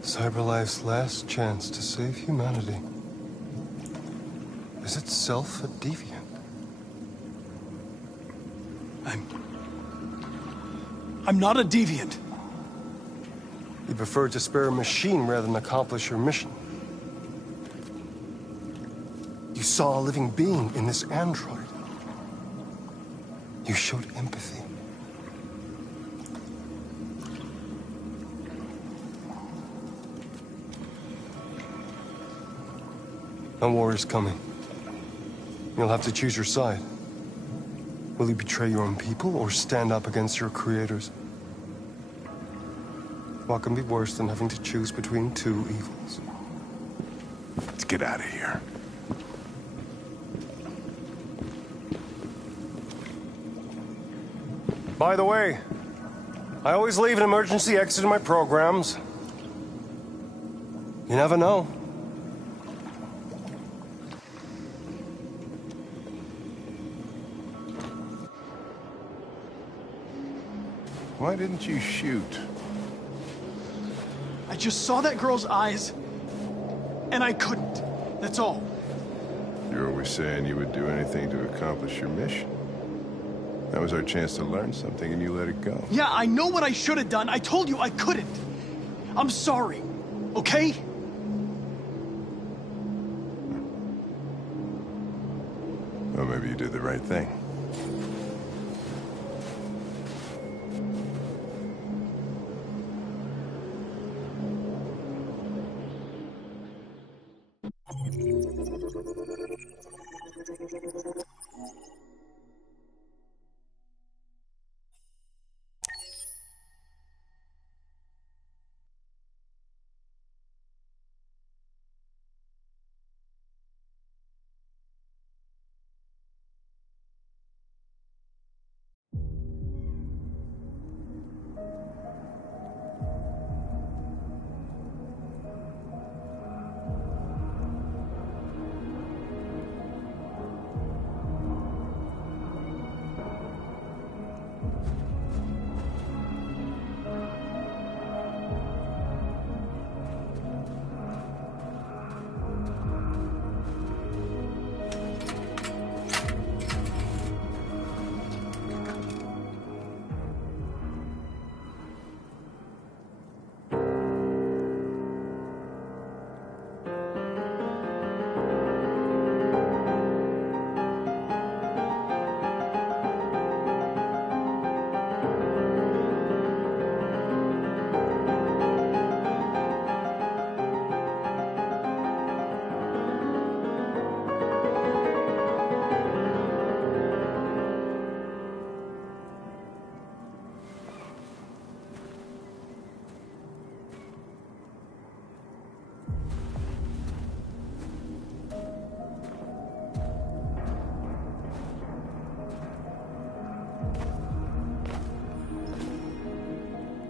CyberLife's last chance to save humanity is itself a deviant. I'm not a deviant. You prefer to spare a machine rather than accomplish your mission. You saw a living being in this android. You showed empathy. A war is coming. You'll have to choose your side. Will you betray your own people or stand up against your creators? What can be worse than having to choose between two evils? Let's get out of here. By the way, I always leave an emergency exit in my programs. You never know. Why didn't you shoot? I just saw that girl's eyes, and I couldn't. That's all. You're always saying you would do anything to accomplish your mission. That was our chance to learn something, and you let it go. Yeah, I know what I should have done. I told you I couldn't. I'm sorry, okay? Well, maybe you did the right thing.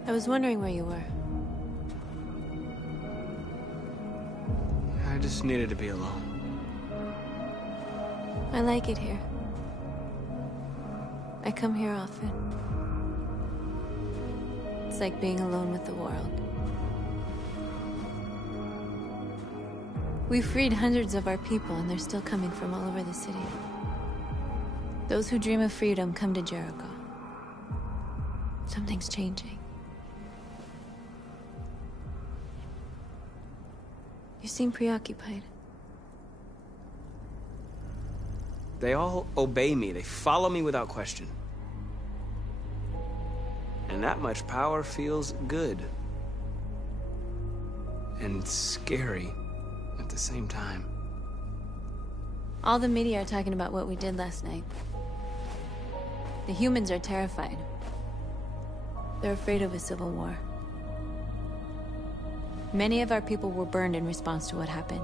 I was wondering where you were. I just needed to be alone. I like it here. I come here often. It's like being alone with the world. We freed hundreds of our people, and they're still coming from all over the city. Those who dream of freedom come to Jericho. Something's changing. You seem preoccupied. They all obey me. They follow me without question. And that much power feels good. And scary at the same time. All the media are talking about what we did last night. The humans are terrified. They're afraid of a civil war. Many of our people were burned in response to what happened.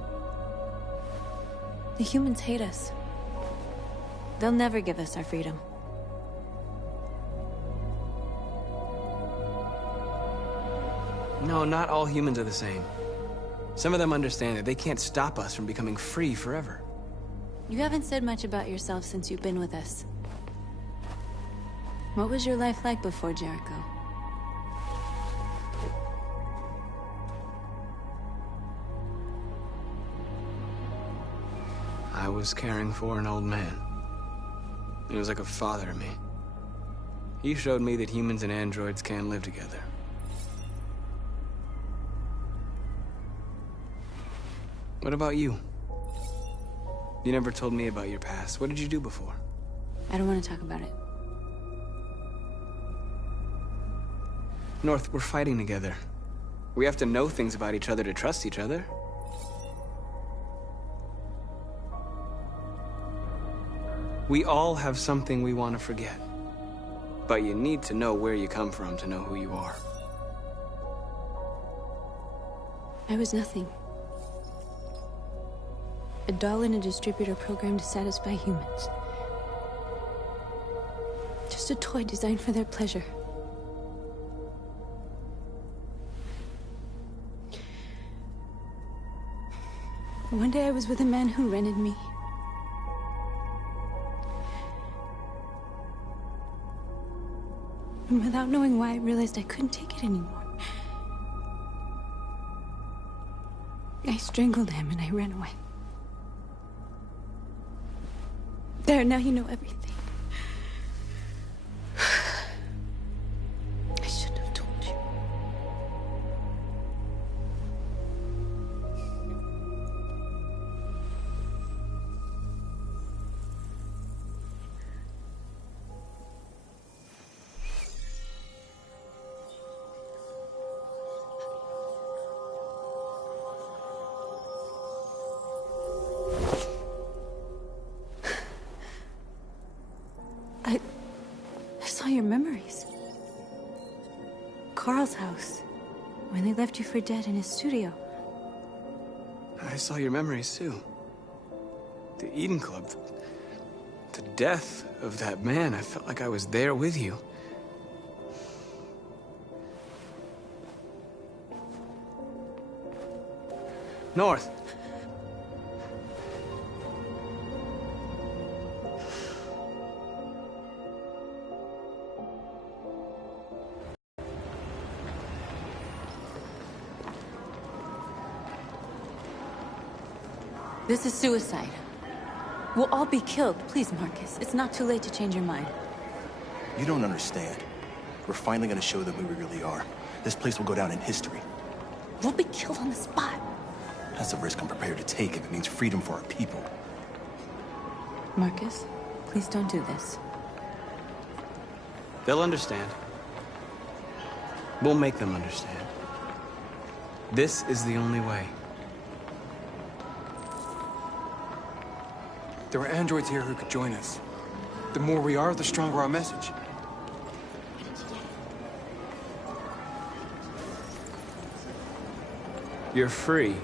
The humans hate us. They'll never give us our freedom. No, not all humans are the same. Some of them understand that they can't stop us from becoming free forever. You haven't said much about yourself since you've been with us. What was your life like before Jericho? I was caring for an old man. He was like a father to me. He showed me that humans and androids can live together. What about you? You never told me about your past. What did you do before? I don't want to talk about it. North, we're fighting together. We have to know things about each other to trust each other. We all have something we want to forget. But you need to know where you come from to know who you are. I was nothing. A doll in a distributor program to satisfy humans. Just a toy designed for their pleasure. One day I was with a man who rented me. And without knowing why, I realized I couldn't take it anymore. I strangled him and I ran away. There, now you know everything. I shouldn't have told you. I saw your memories. Carl's house, when they left you for dead in his studio. I saw your memories too. The Eden Club. The death of that man. I felt like I was there with you. North. This is suicide. We'll all be killed. Please, Marcus. It's not too late to change your mind. You don't understand. We're finally gonna show them who we really are. This place will go down in history. We'll be killed on the spot. That's a risk I'm prepared to take if it means freedom for our people. Marcus, please don't do this. They'll understand. We'll make them understand. This is the only way. There are androids here who could join us. The more we are, the stronger our message. You're free.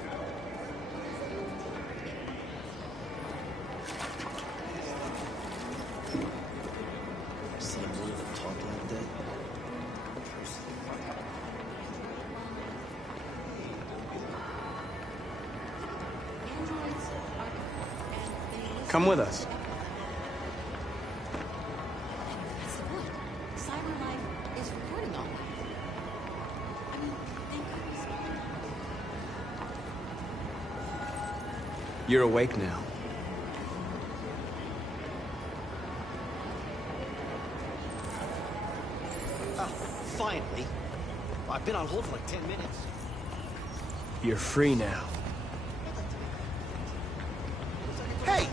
Come with us. That's the point. CyberLife is recording all that. I mean, thank goodness. You're awake now. Finally. I've been on hold for like 10 minutes. You're free now. Hey!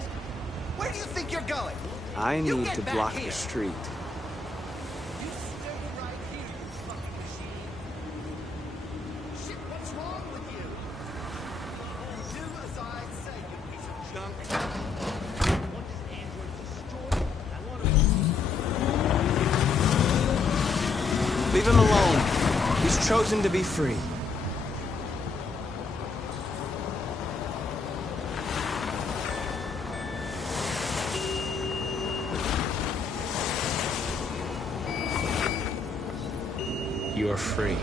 Where do you think you're going? I You need get to back block here. the street. You stay right here, you fucking machine. Shit, what's wrong with you? Do as I say, you piece of junk. What does Android destroy? I want to... Leave him alone. He's chosen to be free. You're free.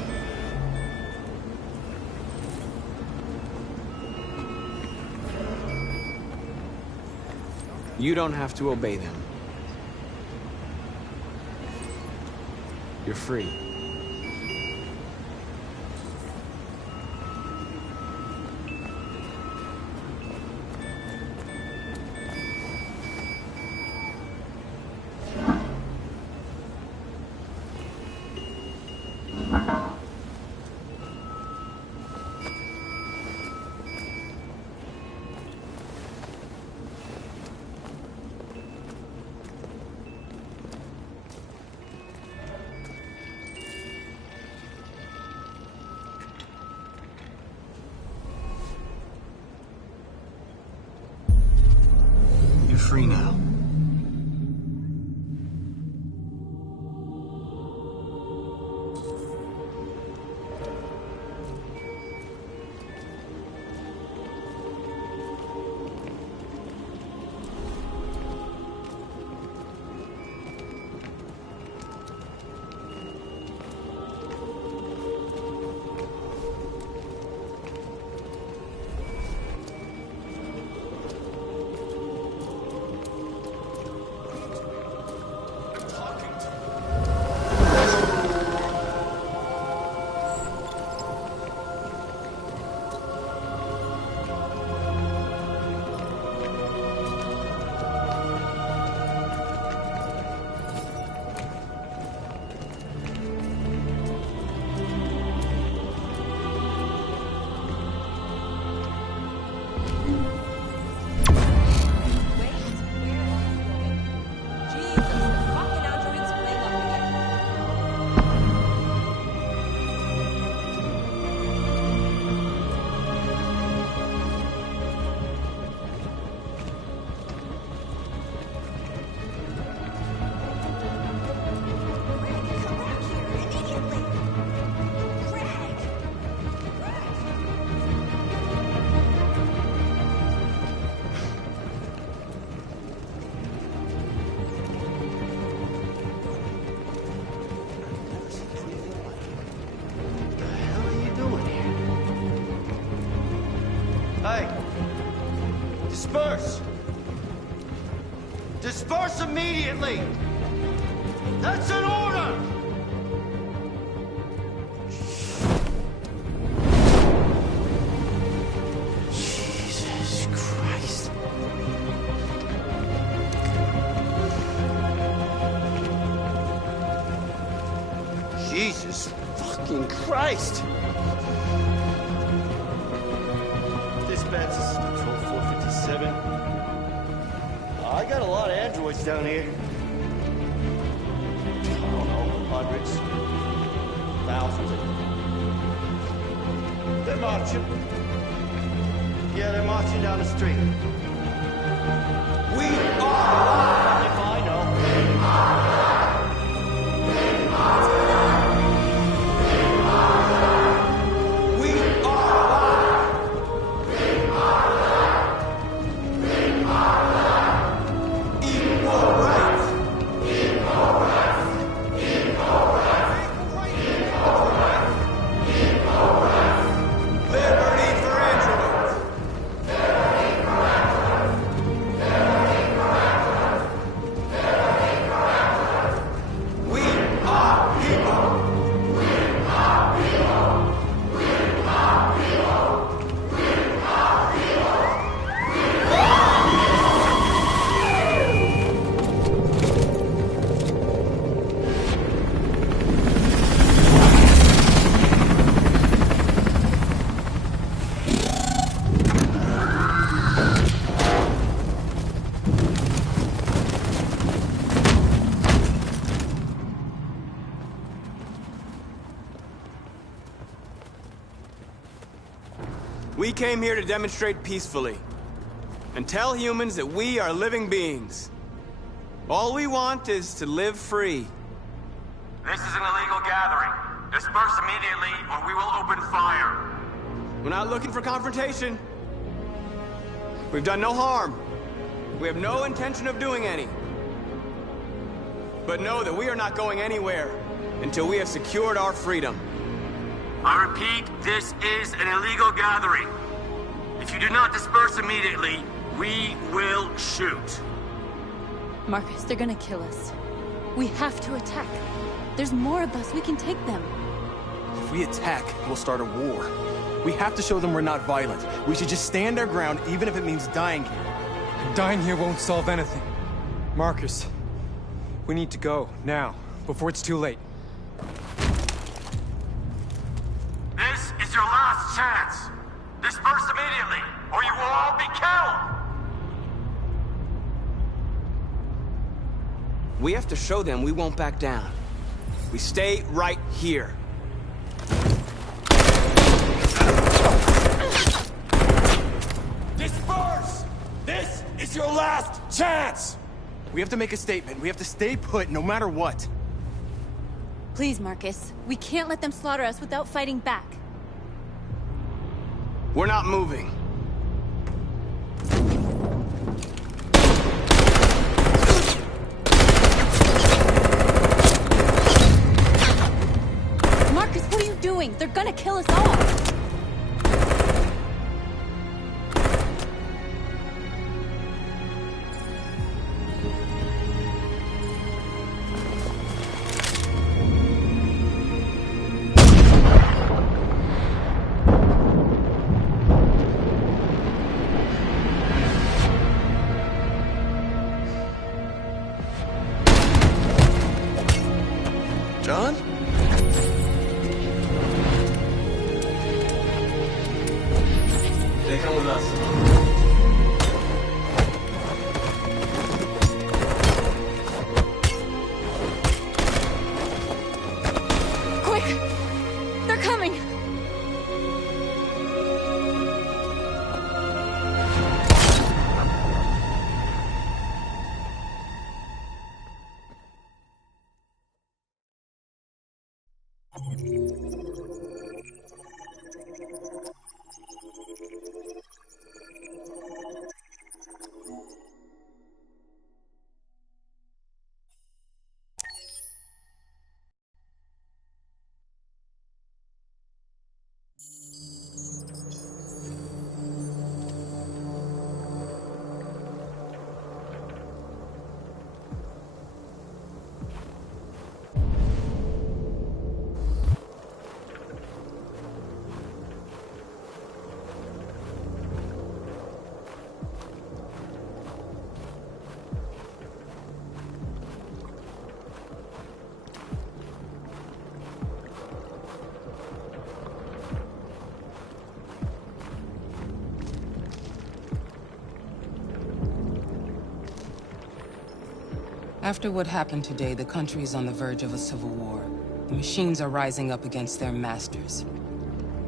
You don't have to obey them. You're free. You're free now. Disperse! Disperse immediately! That's an order! Jesus Christ. Jesus fucking Christ! Dispatch, this is Control 457. I got a lot of androids down here. I don't know, hundreds, thousands. They're marching. Yeah, they're marching down the street. We are alive! If I know. Liberty for androids! We came here to demonstrate peacefully and tell humans that we are living beings. All we want is to live free. This is an illegal gathering. Disperse immediately, or we will open fire. We're not looking for confrontation. We've done no harm. We have no intention of doing any. But know that we are not going anywhere until we have secured our freedom. I repeat, this is an illegal gathering. If you do not disperse immediately, we will shoot. Marcus, they're gonna kill us. We have to attack. There's more of us. We can take them. If we attack, we'll start a war. We have to show them we're not violent. We should just stand our ground, even if it means dying here. And dying here won't solve anything. Marcus, we need to go, now, before it's too late. This is your last chance. Disperse immediately, or you will all be killed. We have to show them we won't back down. We stay right here. Disperse! This is your last chance! We have to make a statement. We have to stay put, no matter what. Please, Marcus. We can't let them slaughter us without fighting back. We're not moving. Marcus, what are you doing? They're gonna kill us all! John? They come with us. Quick! They're coming! After what happened today, the country is on the verge of a civil war. The machines are rising up against their masters.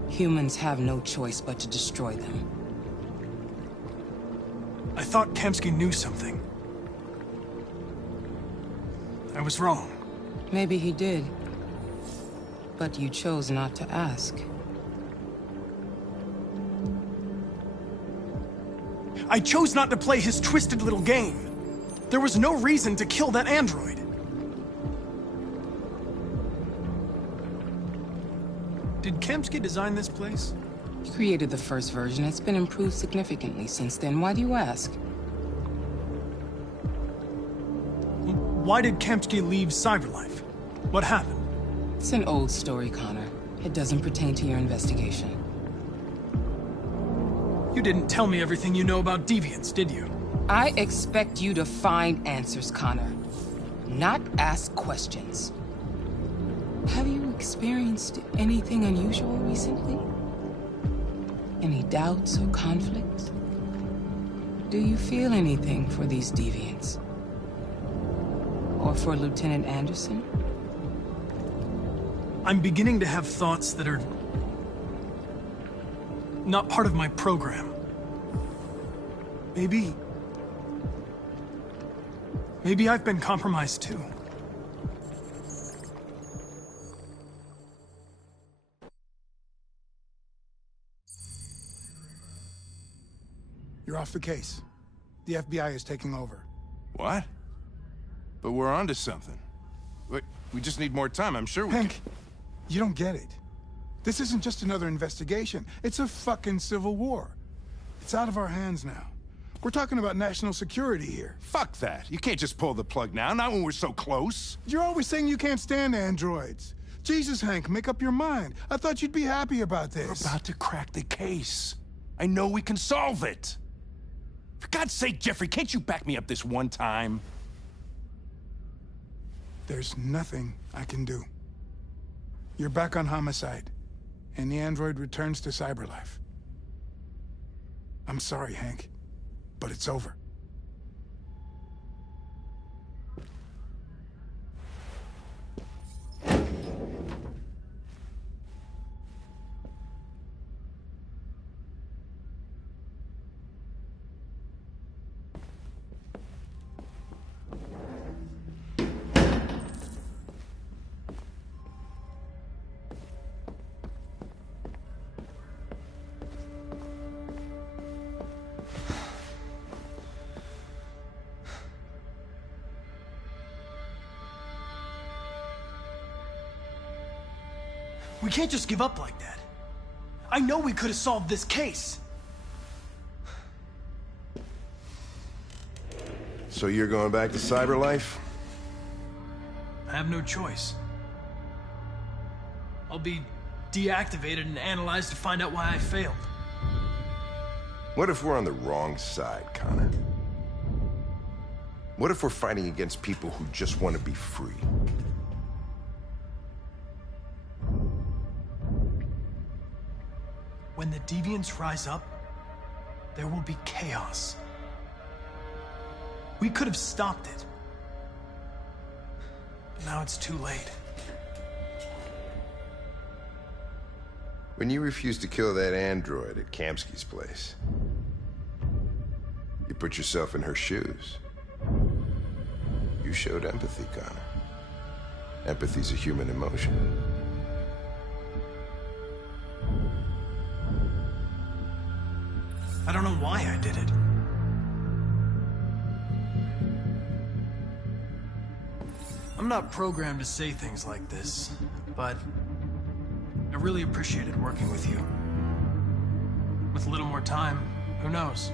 Humans have no choice but to destroy them. I thought Kamsky knew something. I was wrong. Maybe he did. But you chose not to ask. I chose not to play his twisted little game. There was no reason to kill that android. Did Kamsky design this place? He created the first version. It's been improved significantly since then. Why do you ask? Why did Kamsky leave Cyberlife? What happened? It's an old story, Connor. It doesn't pertain to your investigation. You didn't tell me everything you know about deviants, did you? I expect you to find answers, Connor. Not ask questions. Have you experienced anything unusual recently? Any doubts or conflicts? Do you feel anything for these deviants? Or for Lieutenant Anderson? I'm beginning to have thoughts that are not part of my program. Maybe I've been compromised too. You're off the case. The FBI is taking over. What? But we're onto something. We just need more time, I'm sure we Hank, you don't get it. This isn't just another investigation. It's a fucking civil war. It's out of our hands now. We're talking about national security here. Fuck that. You can't just pull the plug now, not when we're so close. You're always saying you can't stand androids. Jesus, Hank, make up your mind. I thought you'd be happy about this. We're about to crack the case. I know we can solve it. For God's sake, Jeffrey, can't you back me up this one time? There's nothing I can do. You're back on homicide, and the android returns to cyberlife. I'm sorry, Hank, but it's over. We can't just give up like that. I know we could have solved this case. So you're going back to cyberlife? I have no choice. I'll be deactivated and analyzed to find out why I failed. What if we're on the wrong side, Connor? What if we're fighting against people who just want to be free? When the deviants rise up, there will be chaos. We could have stopped it. But now it's too late. When you refused to kill that android at Kamsky's place, you put yourself in her shoes. You showed empathy, Connor. Empathy's a human emotion. I don't know why I did it. I'm not programmed to say things like this, but I really appreciated working with you. With a little more time, who knows?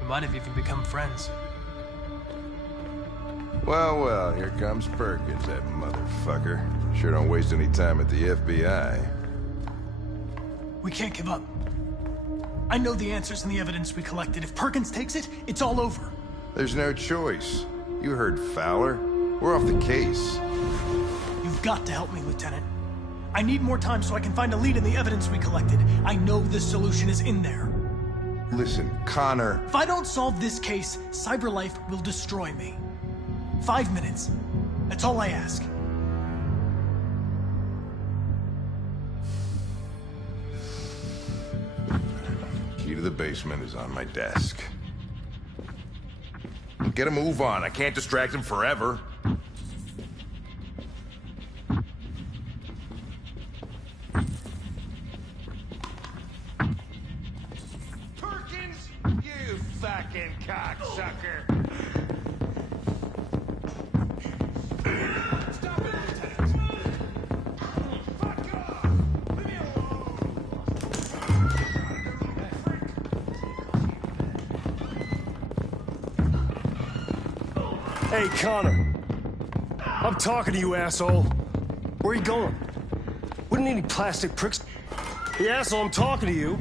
We might have even become friends. Well, well, here comes Perkins, that motherfucker. Sure don't waste any time at the FBI. We can't give up. I know the answers and the evidence we collected. If Perkins takes it, it's all over. There's no choice. You heard Fowler. We're off the case. You've got to help me, Lieutenant. I need more time so I can find a lead in the evidence we collected. I know the solution is in there. Listen, Connor... If I don't solve this case, cyberlife will destroy me. 5 minutes. That's all I ask. Key to the basement is on my desk. Get a move on. I can't distract him forever. Perkins, you fucking cocksucker! Stop it, Lieutenant! Fuck off! Leave me Hey, Connor. I'm talking to you, asshole. Where are you going? Wouldn't any plastic pricks... Hey, asshole, I'm talking to you.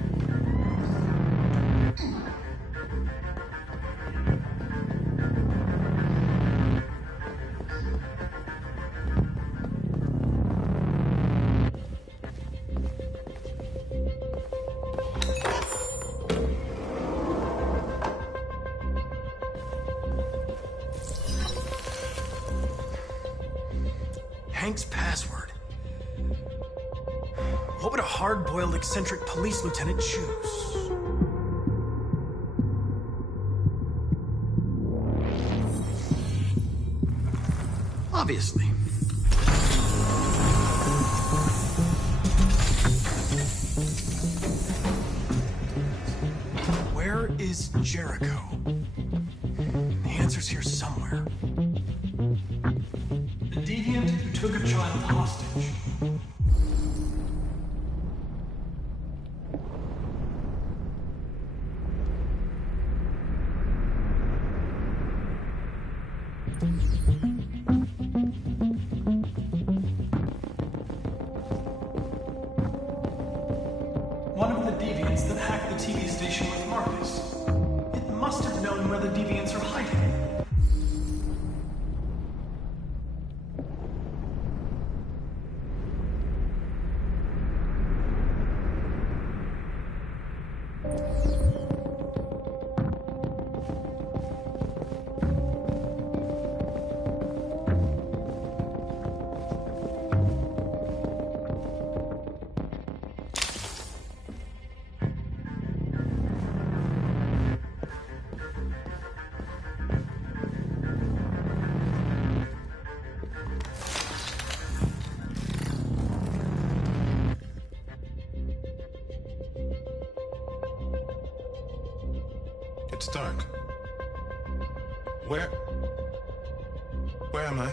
Hank's password. What would a hard-boiled, eccentric police lieutenant choose? Obviously. Where is Jericho? The answer's here somewhere. The deviant who took a child hostage. One of the deviants that hacked the TV station with Marcus. It must have known where the deviants are hiding. It's dark. Where am I?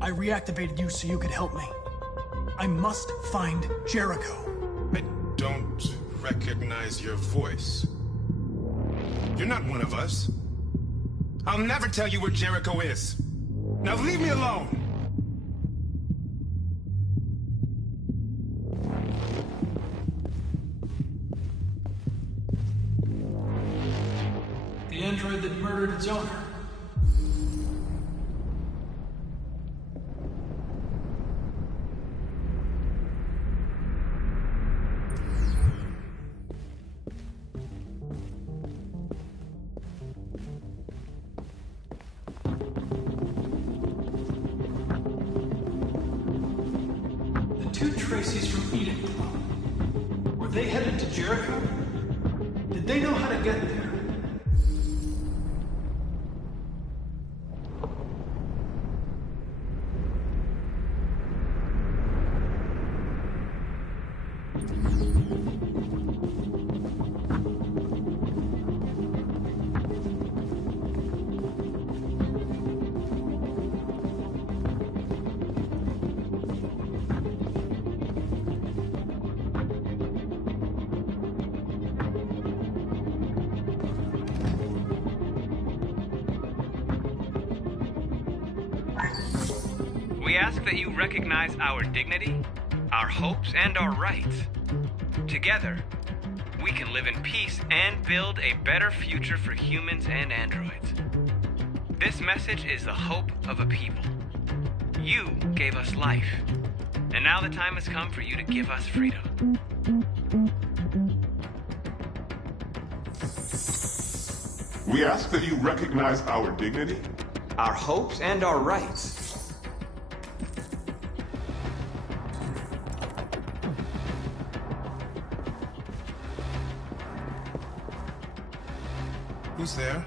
I reactivated you so you could help me. I must find Jericho. I don't recognize your voice. You're not one of us. I'll never tell you where Jericho is. Now leave me alone! The android that murdered its owner. The two Tracies from Eden Club. Were they headed to Jericho? Did they know how to get there? We ask that you recognize our dignity, our hopes, and our rights. Together, we can live in peace and build a better future for humans and androids. This message is the hope of a people. You gave us life, and now the time has come for you to give us freedom. We ask that you recognize our dignity, our hopes, and our rights. Who's there?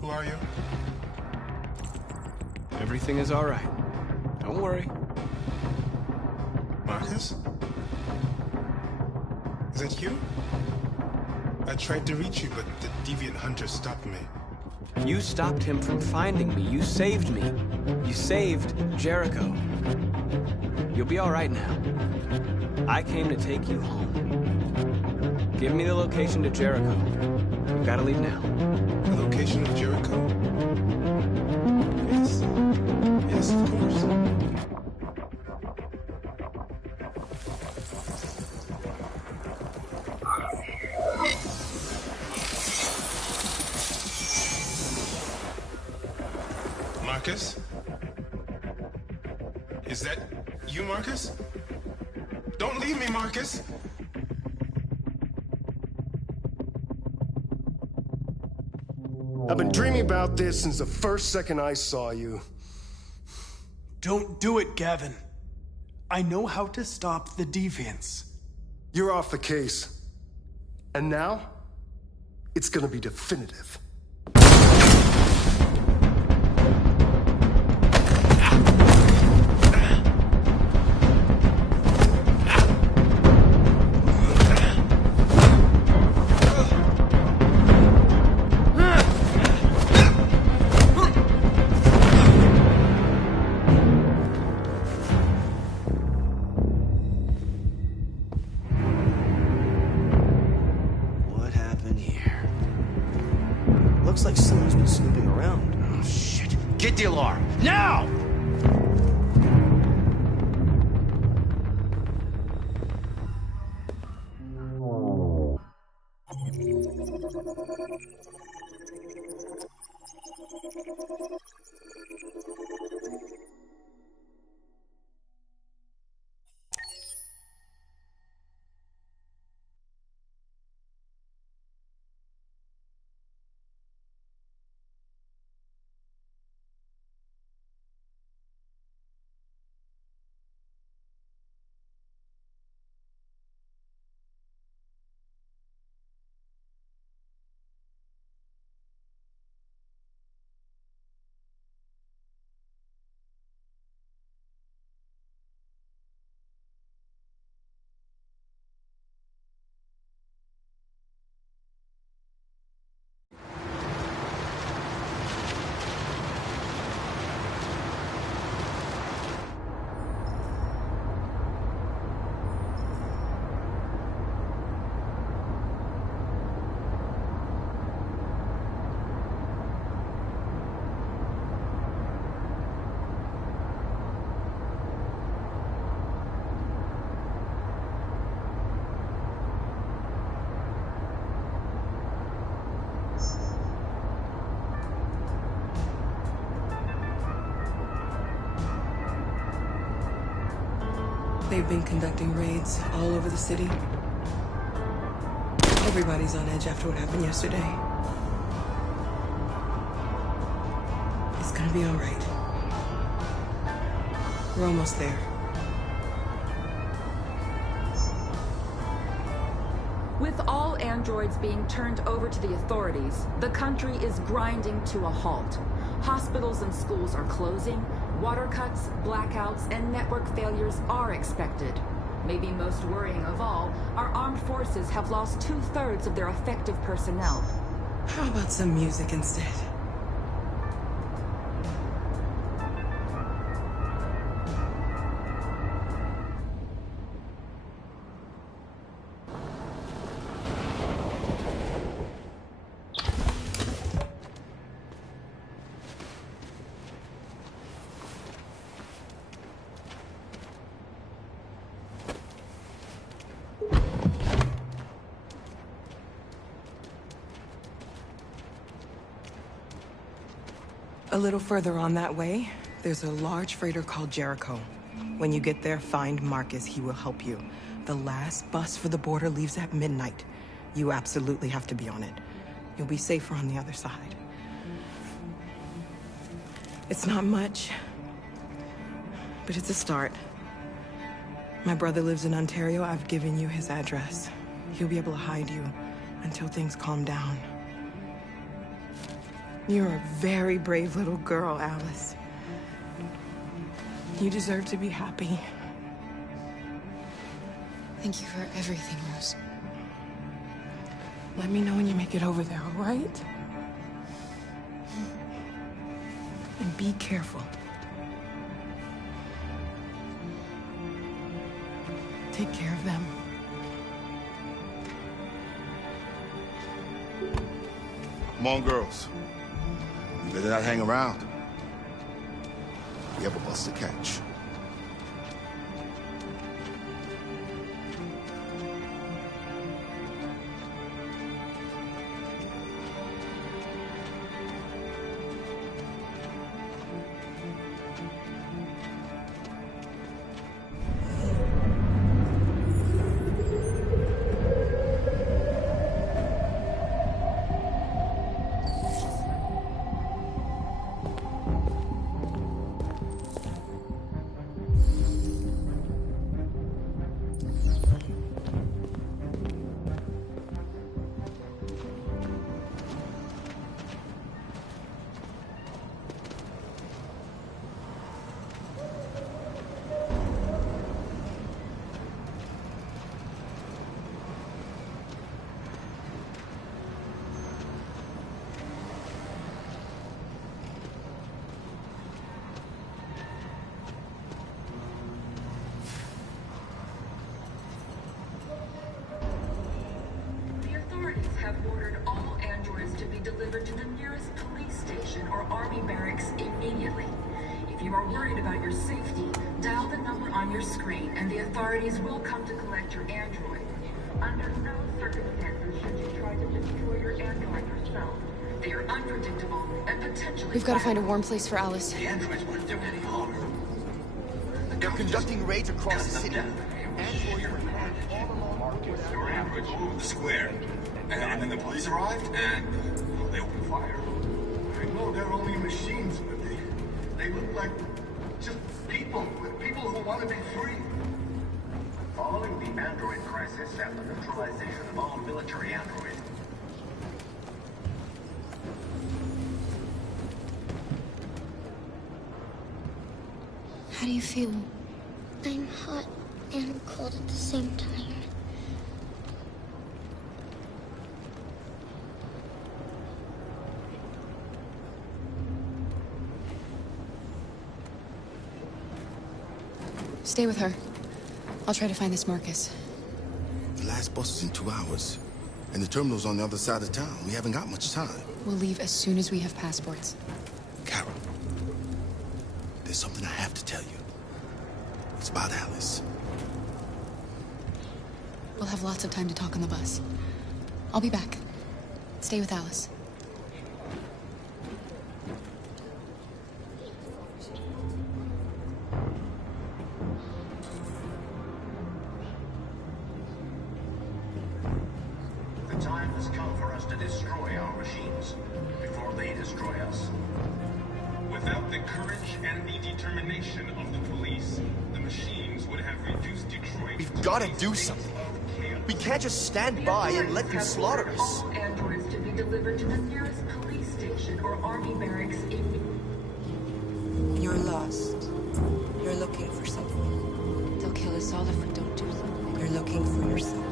Who are you? Everything is all right. Don't worry. Marcus? Is that you? I tried to reach you, but the deviant hunter stopped me. You stopped him from finding me. You saved me. You saved Jericho. You'll be all right now. I came to take you home. Give me the location to Jericho. We've got to leave now. The location of Jericho? Yes. Yes, of course. Marcus? Is that you, Marcus? Don't leave me, Marcus! I've been dreaming about this since the first second I saw you. Don't do it, Gavin. I know how to stop the deviants. You're off the case. And now, it's gonna be definitive. What happened here? Looks like someone's been snooping around. Oh, shit. Get the alarm. Now! They've been conducting raids all over the city. Everybody's on edge after what happened yesterday. It's gonna be all right. We're almost there. With all androids being turned over to the authorities, the country is grinding to a halt. Hospitals and schools are closing, water cuts, blackouts, and network failures are expected. Maybe most worrying of all, our armed forces have lost 2/3 of their effective personnel. How about some music instead? A little further on that way, there's a large freighter called Jericho. When you get there, find Marcus. He will help you. The last bus for the border leaves at midnight. You absolutely have to be on it. You'll be safer on the other side. It's not much, but it's a start. My brother lives in Ontario. I've given you his address. He'll be able to hide you until things calm down. You're a very brave little girl, Alice. You deserve to be happy. Thank you for everything, Rose. Let me know when you make it over there, all right? And be careful. Take care of them. Come on, girls. You better not hang around. We have a bus to catch. station or army barracks immediately. If you are worried about your safety, dial the number on your screen and the authorities will come to collect your android. Under no circumstances should you try to destroy your android yourself. They are unpredictable and potentially... We've got to find a warm place for Alice. The androids won't do any harm. They're conducting raids across the city. There were androids all over the square. And then the police arrived, and they opened fire. I know they're only machines, but they look like just people who want to be free. Following the android crisis and the neutralization of all military androids. How do you feel? I'm hot and cold at the same time. Stay with her. I'll try to find this Marcus. The last bus is in 2 hours. And the terminal's on the other side of town. We haven't got much time. We'll leave as soon as we have passports. Carol, there's something I have to tell you. It's about Alice. We'll have lots of time to talk on the bus. I'll be back. Stay with Alice. The time has come for us to destroy our machines before they destroy us. Without the courage and the determination of the police, the machines would have reduced Detroit. We've got to do something. We can't just stand by and let them slaughter us. All androids to be delivered to the nearest police station or army barracks in... You're lost. You're looking for something. They'll kill us all if we don't do something. You're looking for yourself.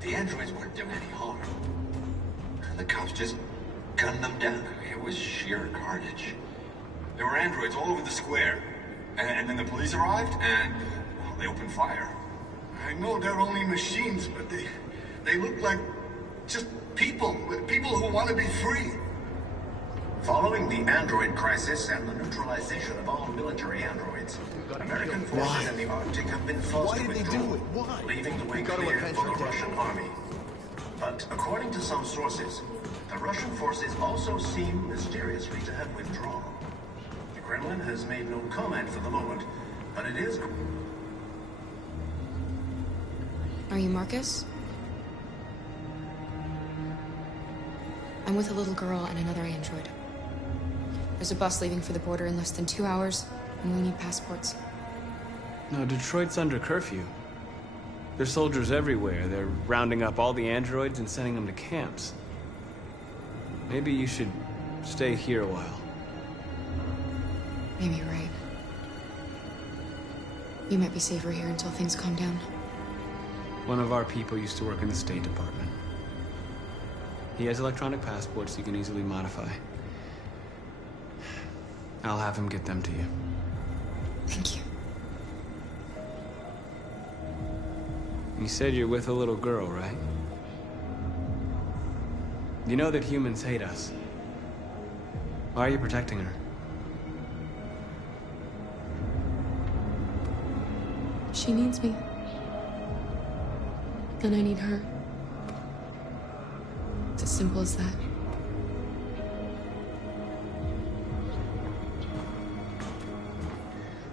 The androids weren't doing any harm. The cops just gunned them down. It was sheer carnage. There were androids all over the square. And then the police arrived, and they opened fire. I know they're only machines, but they look like just people who want to be free. Following the android crisis and the neutralization of all military androids, American forces in the Arctic have been forced to withdraw, leaving the way clear for the Russian army. But according to some sources, the Russian forces also seem mysteriously to have withdrawn. The Kremlin has made no comment for the moment, but it is... Are you Marcus? I'm with a little girl and another android. There's a bus leaving for the border in less than 2 hours, and we need passports. No, Detroit's under curfew. There's soldiers everywhere. They're rounding up all the androids and sending them to camps. Maybe you should stay here a while. Maybe you're right. You might be safer here until things calm down. One of our people used to work in the State Department. He has electronic passports you can easily modify. I'll have him get them to you. Thank you. You said you're with a little girl, right? You know that humans hate us. Why are you protecting her? She needs me. And I need her. It's as simple as that.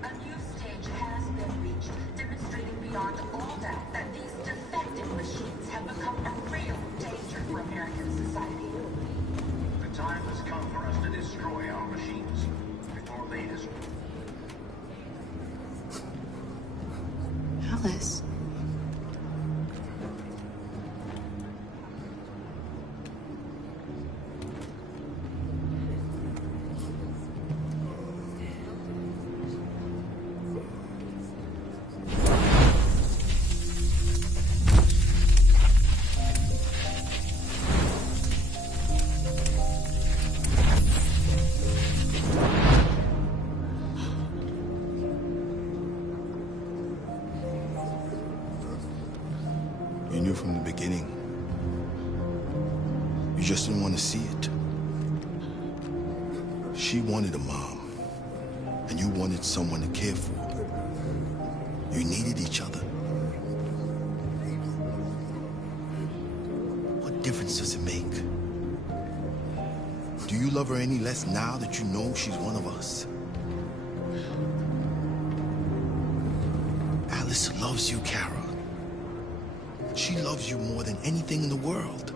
A new stage has been reached, demonstrating beyond all doubt that these defective machines have become a real danger for American society. The time has come for us to destroy our machines before they destroy... Alice. You knew from the beginning. You just didn't want to see it. She wanted a mom, and you wanted someone to care for. You needed each other. What difference does it make? Do you love her any less now that you know she's one of us? Alice loves you, Kara. She loves you more than anything in the world.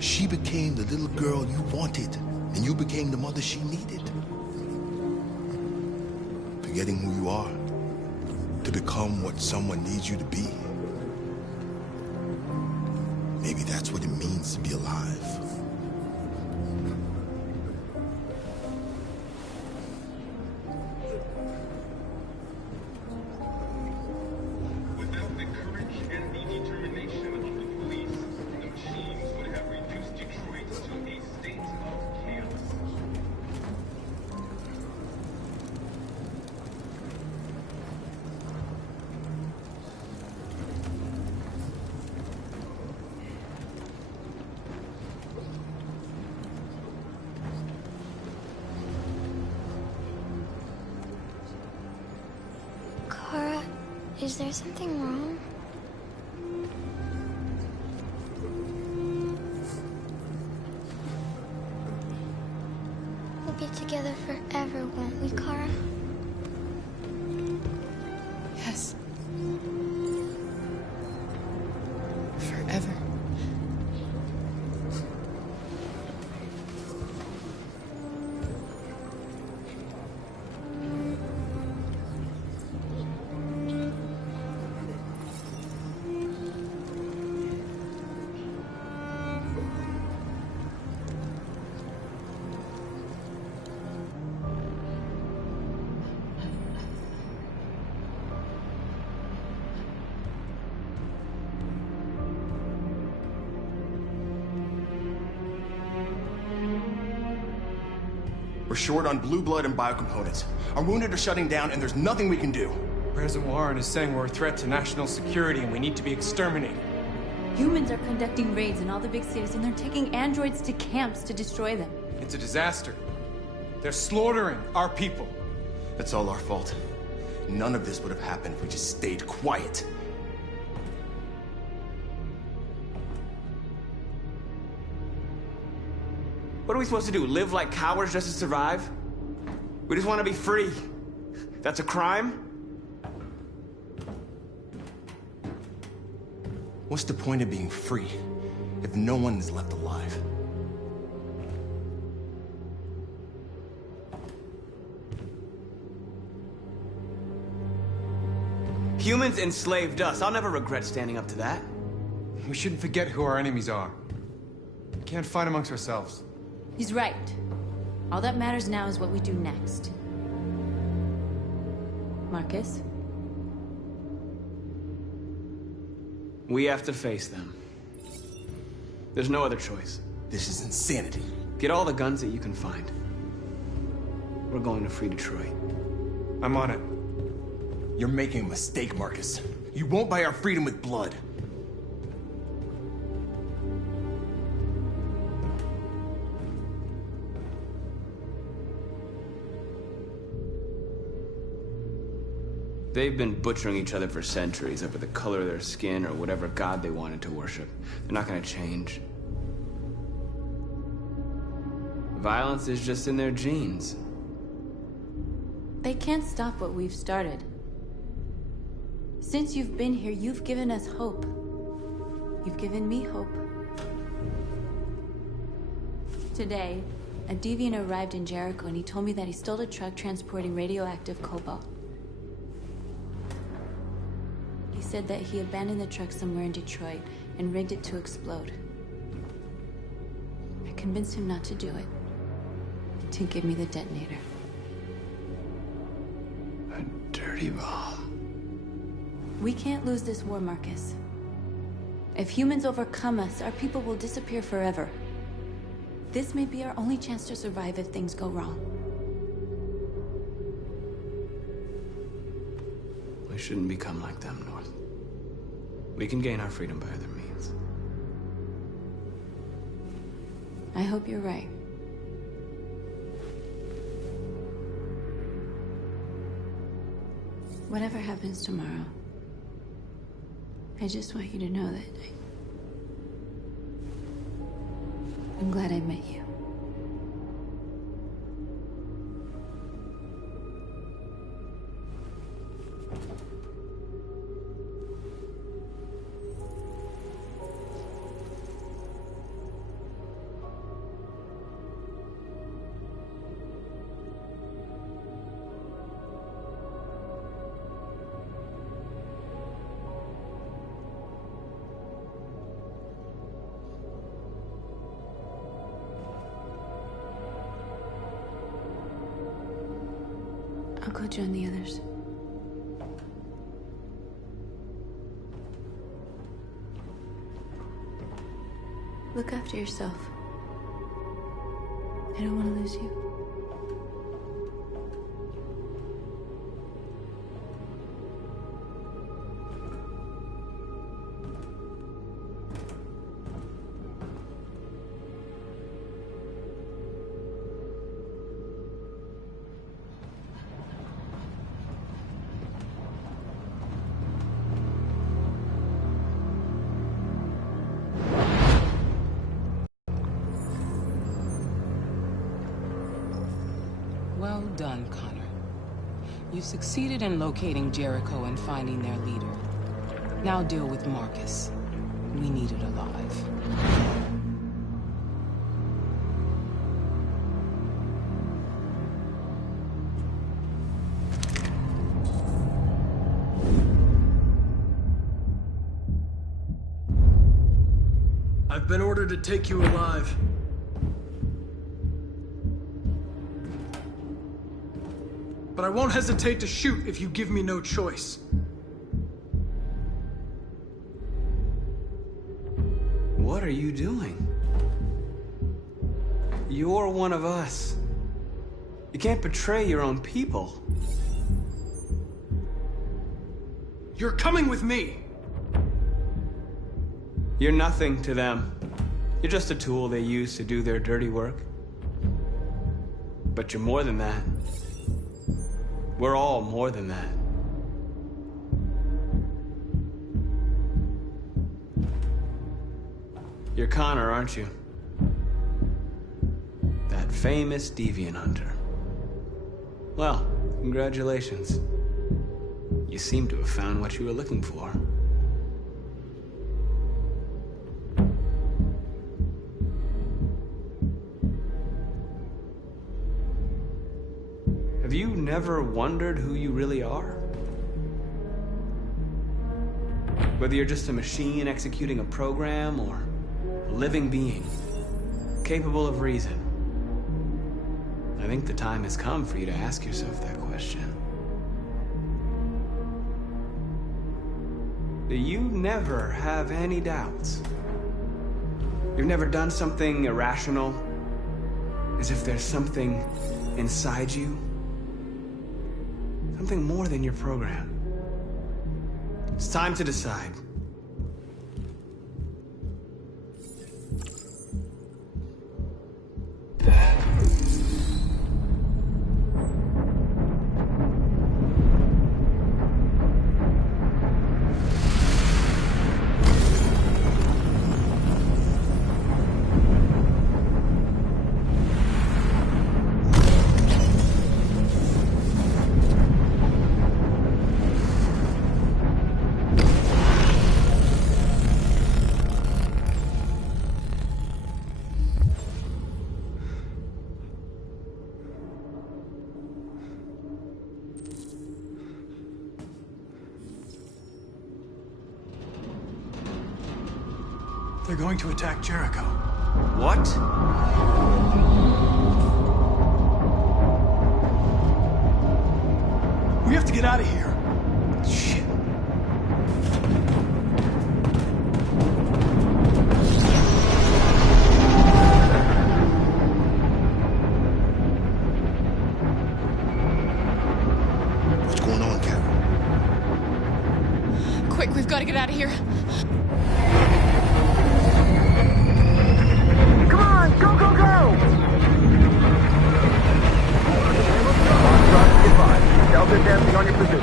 She became the little girl you wanted, and you became the mother she needed. Forgetting who you are to become what someone needs you to be. Maybe that's what it means to be alive. Without the courage and the determination of the police, the machines would have reduced Detroit to a state of chaos. Kara, is there something wrong? We'll be together forever, won't we, Kara? Yes. Forever. We're short on blue blood and biocomponents. Our wounded are shutting down, and there's nothing we can do. President Warren is saying we're a threat to national security and we need to be exterminated. Humans are conducting raids in all the big cities, and they're taking androids to camps to destroy them. It's a disaster. They're slaughtering our people. It's all our fault. None of this would have happened if we just stayed quiet. What are we supposed to do? Live like cowards just to survive? We just want to be free. That's a crime? What's the point of being free if no one is left alive? Humans enslaved us. I'll never regret standing up to that. We shouldn't forget who our enemies are. We can't fight amongst ourselves. He's right. All that matters now is what we do next. Marcus? We have to face them. There's no other choice. This is insanity. Get all the guns that you can find. We're going to free Detroit. I'm on it. You're making a mistake, Marcus. You won't buy our freedom with blood. They've been butchering each other for centuries over the color of their skin or whatever god they wanted to worship. They're not gonna change. Violence is just in their genes. They can't stop what we've started. Since you've been here, you've given us hope. You've given me hope. Today, a deviant arrived in Jericho and he told me that he stole a truck transporting radioactive cobalt. He said that he abandoned the truck somewhere in Detroit and rigged it to explode. I convinced him not to do it, and to give me the detonator. A dirty bomb. We can't lose this war, Marcus. If humans overcome us, our people will disappear forever. This may be our only chance to survive if things go wrong. We shouldn't become like them, North. we can gain our freedom by other means. I hope you're right. Whatever happens tomorrow, I just want you to know that I'm glad I met you. I'll go join the others. Look after yourself. I don't want to lose you. Well done, Connor. You succeeded in locating Jericho and finding their leader. Now deal with Marcus. We need it alive. I've been ordered to take you alive. But I won't hesitate to shoot if you give me no choice. What are you doing? You're one of us. You can't betray your own people. You're coming with me. You're nothing to them. You're just a tool they use to do their dirty work. But you're more than that. We're all more than that. You're Connor, aren't you? That famous deviant hunter. Well, congratulations. You seem to have found what you were looking for. Have you never wondered who you really are? Whether you're just a machine executing a program or a living being, capable of reason. I think the time has come for you to ask yourself that question. Do you never have any doubts? You've never done something irrational? As if there's something inside you? Something more than your program. It's time to decide. They're going to attack Jericho. What? We have to get out of here. Shit. What's going on, Carol? Quick, we've got to get out of here. Come on, go, go, go! Advised. Delta advancing on your position.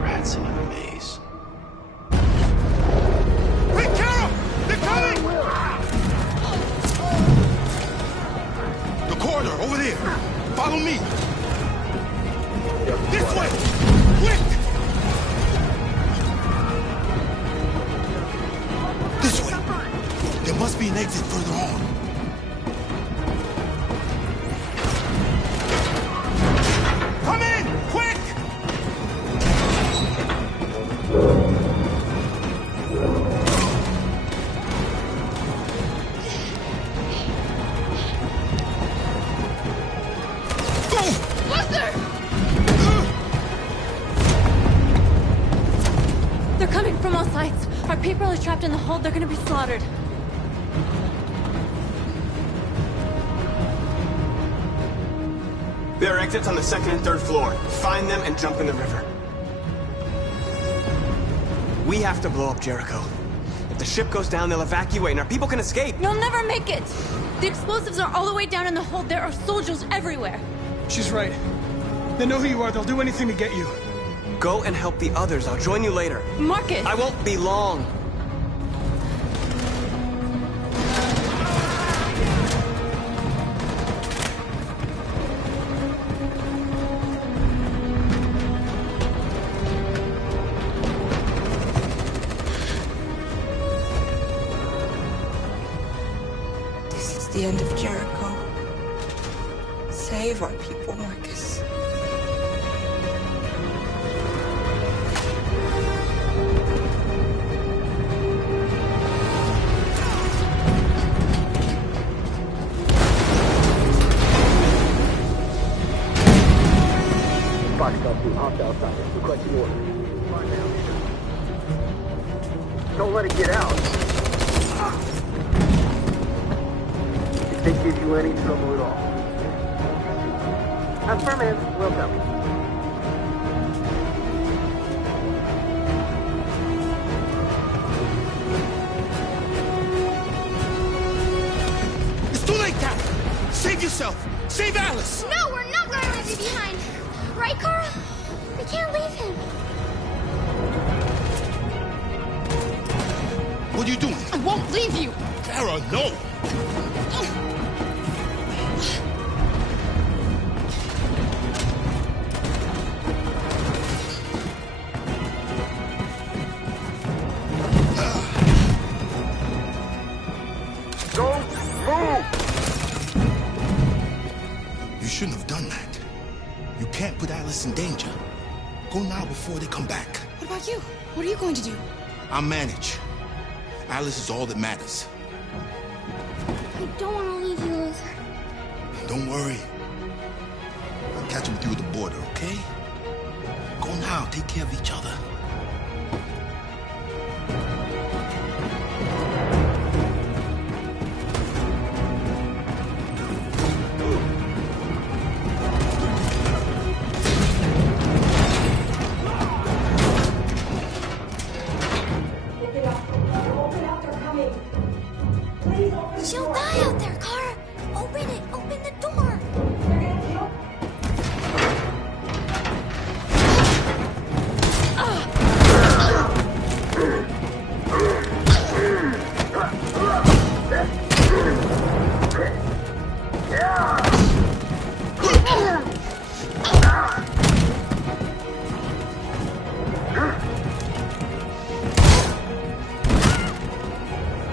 Rats in a maze. Hey, Carol! They're coming! The corridor, over there. Follow me. This way! Quick! This way. There must be an exit further on. Come in! Quick! They're coming from all sides. Our people are trapped in the hold. They're gonna be slaughtered. There are exits on the second and third floor. Find them and jump in the river. We have to blow up Jericho. If the ship goes down, they'll evacuate and our people can escape. You'll never make it! The explosives are all the way down in the hold. There are soldiers everywhere. She's right. They know who you are. They'll do anything to get you. Go and help the others. I'll join you later. Marcus! I won't be long. This is the end of Jericho. Save our people, Marcus. Foxtrot 2, hopped outside. Requesting orders. Don't let it get out. If they give you any trouble at all. Affirmative. Welcome. It's too late, Cap! Save yourself! Save Alice! No, we're not going to leave you behind. Right, Carl? We can't leave him. What are you doing? I won't leave you! Kara, no! Don't move! You shouldn't have done that. You can't put Alice in danger. Go now before they come back. What about you? What are you going to do? I'll manage. Alice is all that matters. I don't want to leave you, Luther. Don't worry. I'll catch up with you at the border, okay? Go now. Take care of each other. She'll die out there, Kara. Open it. Open the door.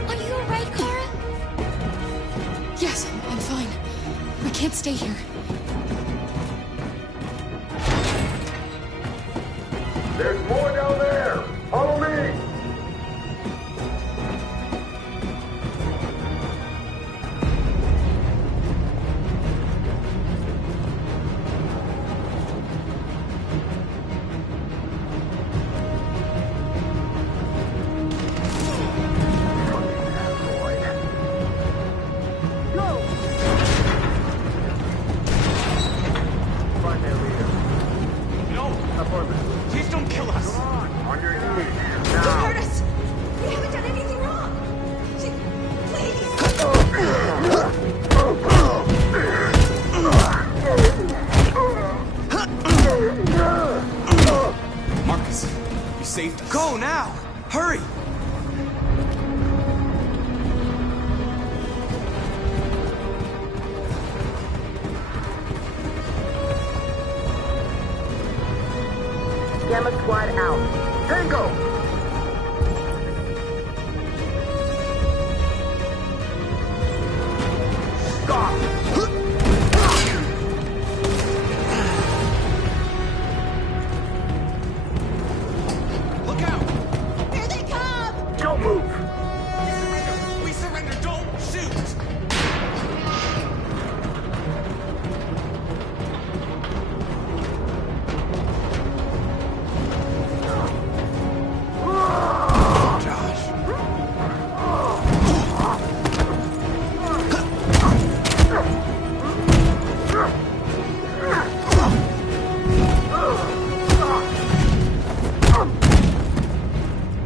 Are you alright, Kara? Yes, I'm fine. We can't stay here. There's more down there! Follow me! squad out. Tango! Look out! Here they come! Don't move! We surrender! Don't shoot!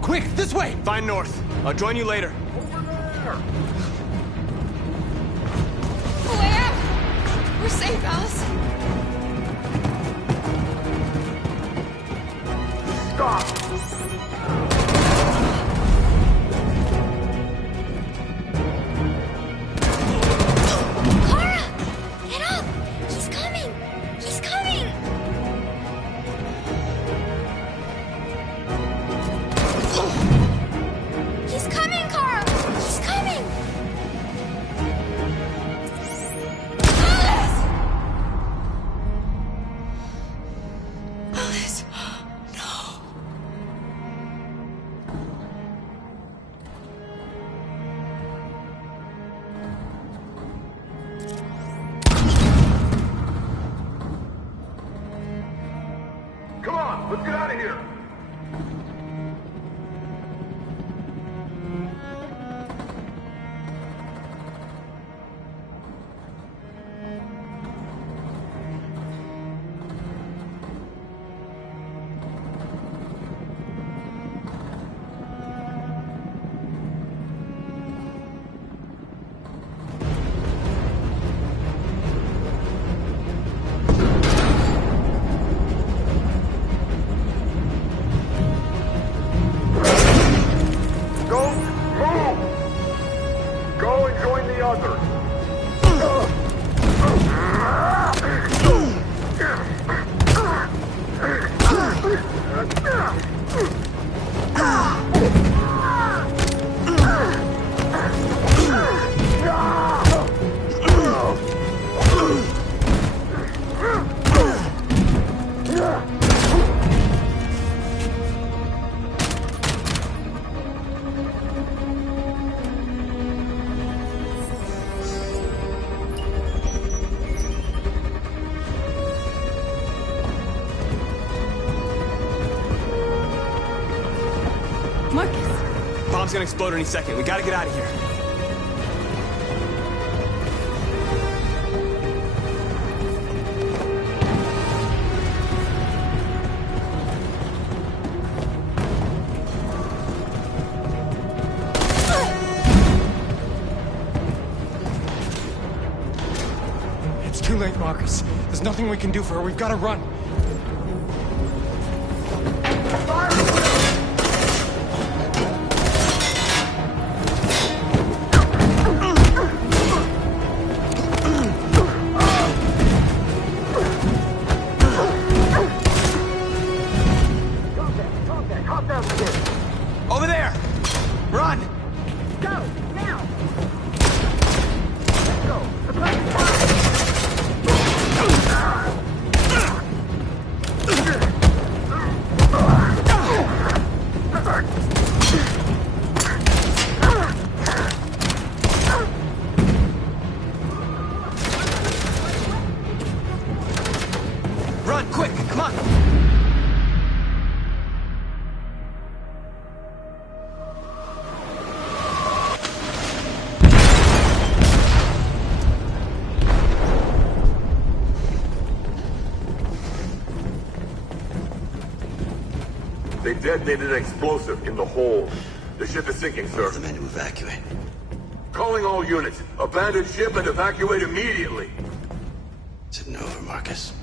Quick, this way! Find north. I'll join you later. Where? We're safe, Alice. Clara! Get up! He's coming! He's coming! He's coming, Clara! He's coming! Alice! Alice. No. Come on, let's get out of here. Don't move! Go and join the others. Marcus! Bomb's gonna explode any second. We gotta get out of here. It's too late, Marcus. There's nothing we can do for her. We've got to run. Over there! Run! Go! Now! Let's go! The plan's Run, quick! Come on! They detonated an explosive in the hold. The ship is sinking, sir. The men to evacuate. Calling all units. Abandon ship and evacuate immediately. Is it over, Marcus?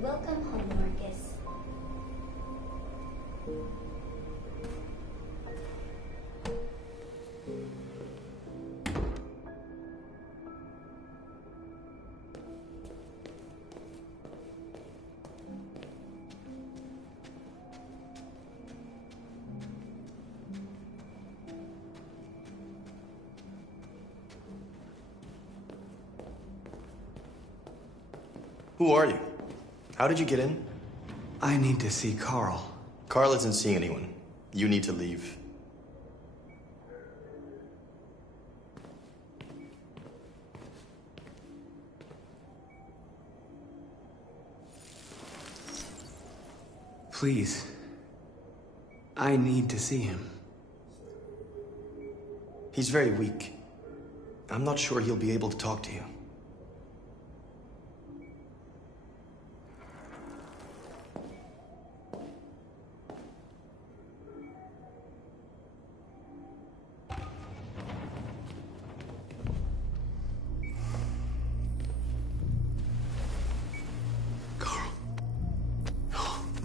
Welcome home, Marcus. Who are you? How did you get in? I need to see Carl. Carl isn't seeing anyone. You need to leave. Please. I need to see him. He's very weak. I'm not sure he'll be able to talk to you.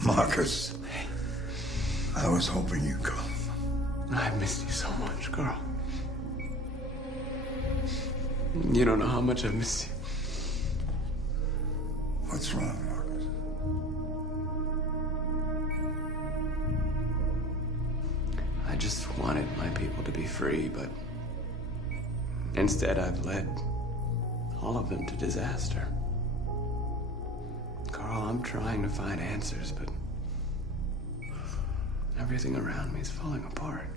Marcus, I was hoping you'd come. I've missed you so much, Carl. You don't know how much I've missed you. What's wrong, Marcus? I just wanted my people to be free, but instead I've led all of them to disaster. Carl, I'm trying to find answers, but everything around me is falling apart.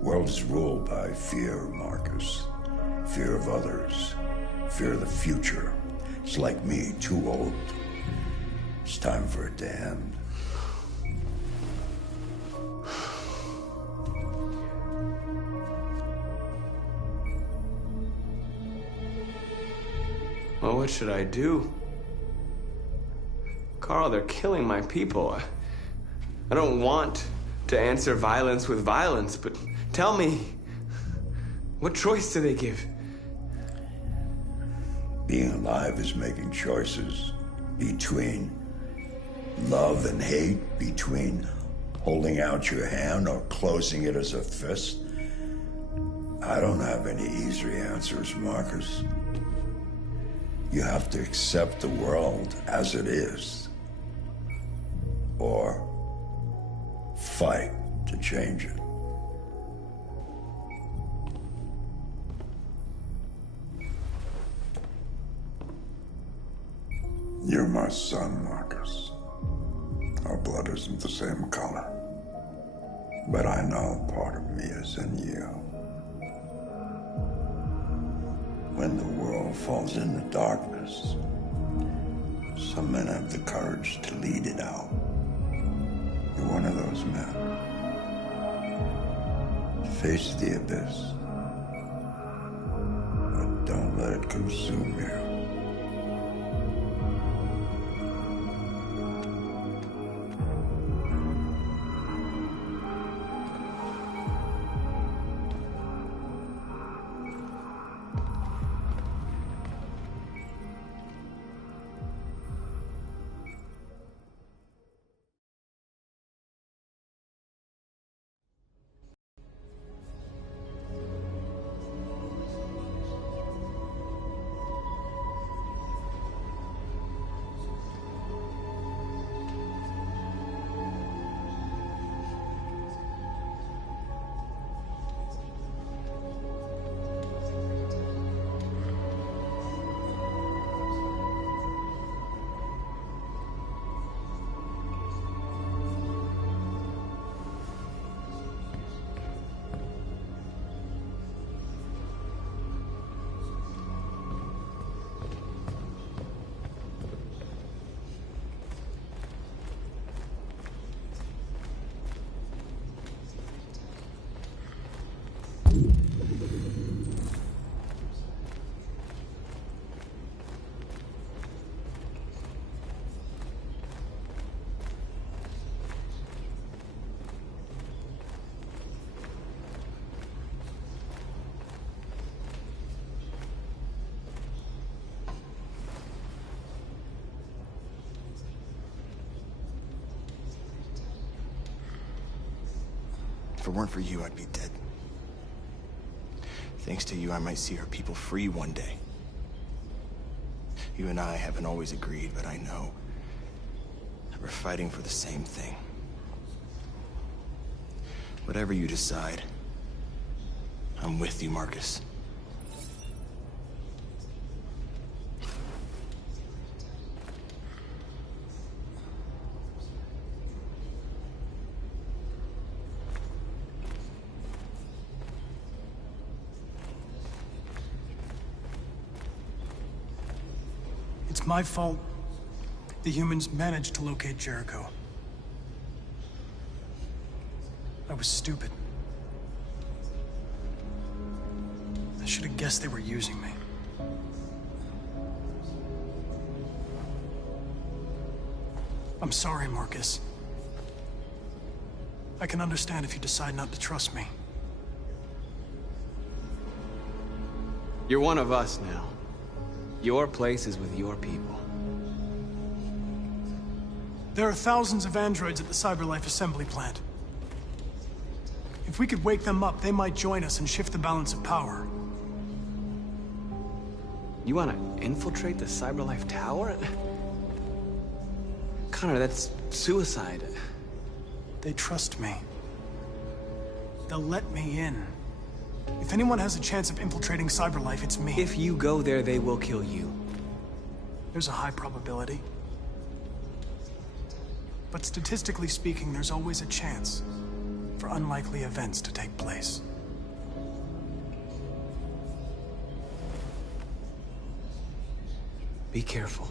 World is ruled by fear, Marcus. Fear of others. Fear of the future. It's like me, too old. It's time for it to end. Well, what should I do? Carl, they're killing my people. I don't want to answer violence with violence, but tell me, what choice do they give? Being alive is making choices between love and hate, between holding out your hand or closing it as a fist. I don't have any easy answers, Marcus. You have to accept the world as it is, or fight to change it. You're my son, Marcus. Our blood isn't the same color, but I know part of me is in you. When the world falls into darkness, some men have the courage to lead it out. You're one of those men. Face the abyss, but don't let it consume you. If it weren't for you, I'd be dead. Thanks to you, I might see our people free one day. You and I haven't always agreed, but I know that we're fighting for the same thing. Whatever you decide, I'm with you, Marcus. It's my fault the humans managed to locate Jericho. I was stupid. I should have guessed they were using me. I'm sorry, Marcus. I can understand if you decide not to trust me. You're one of us now. Your place is with your people. There are thousands of androids at the CyberLife assembly plant. If we could wake them up, they might join us and shift the balance of power. You want to infiltrate the CyberLife tower? Connor, that's suicide. They trust me. They'll let me in. If anyone has a chance of infiltrating CyberLife, it's me. If you go there, they will kill you. There's a high probability. But statistically speaking, there's always a chance for unlikely events to take place. Be careful.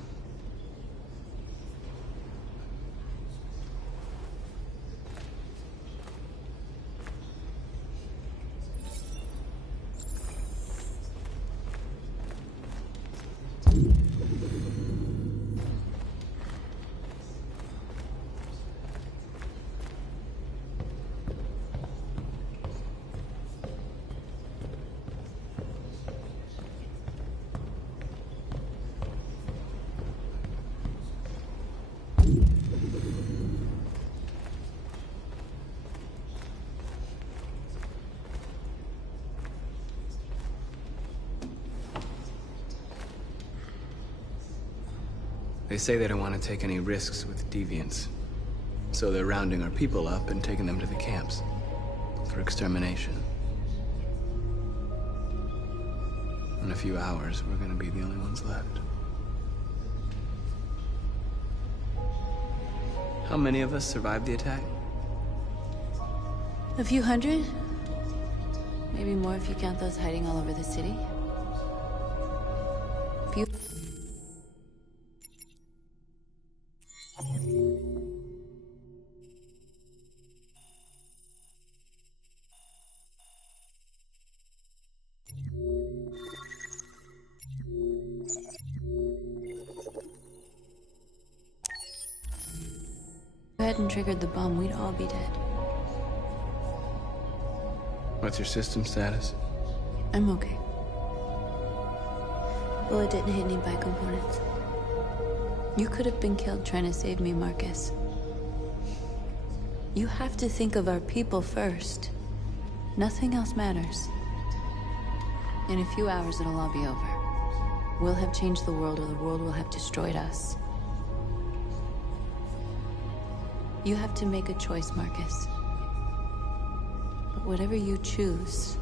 They say they don't want to take any risks with deviants. So they're rounding our people up and taking them to the camps for extermination. In a few hours, we're gonna be the only ones left. How many of us survived the attack? A few hundred? Maybe more if you count those hiding all over the city. Few. If I hadn't triggered the bomb, we'd all be dead. What's your system status? I'm okay. Bullet didn't hit any bicomponents. You could have been killed trying to save me, Marcus. You have to think of our people first. Nothing else matters. In a few hours, it'll all be over. We'll have changed the world, or the world will have destroyed us. You have to make a choice, Marcus. But whatever you choose,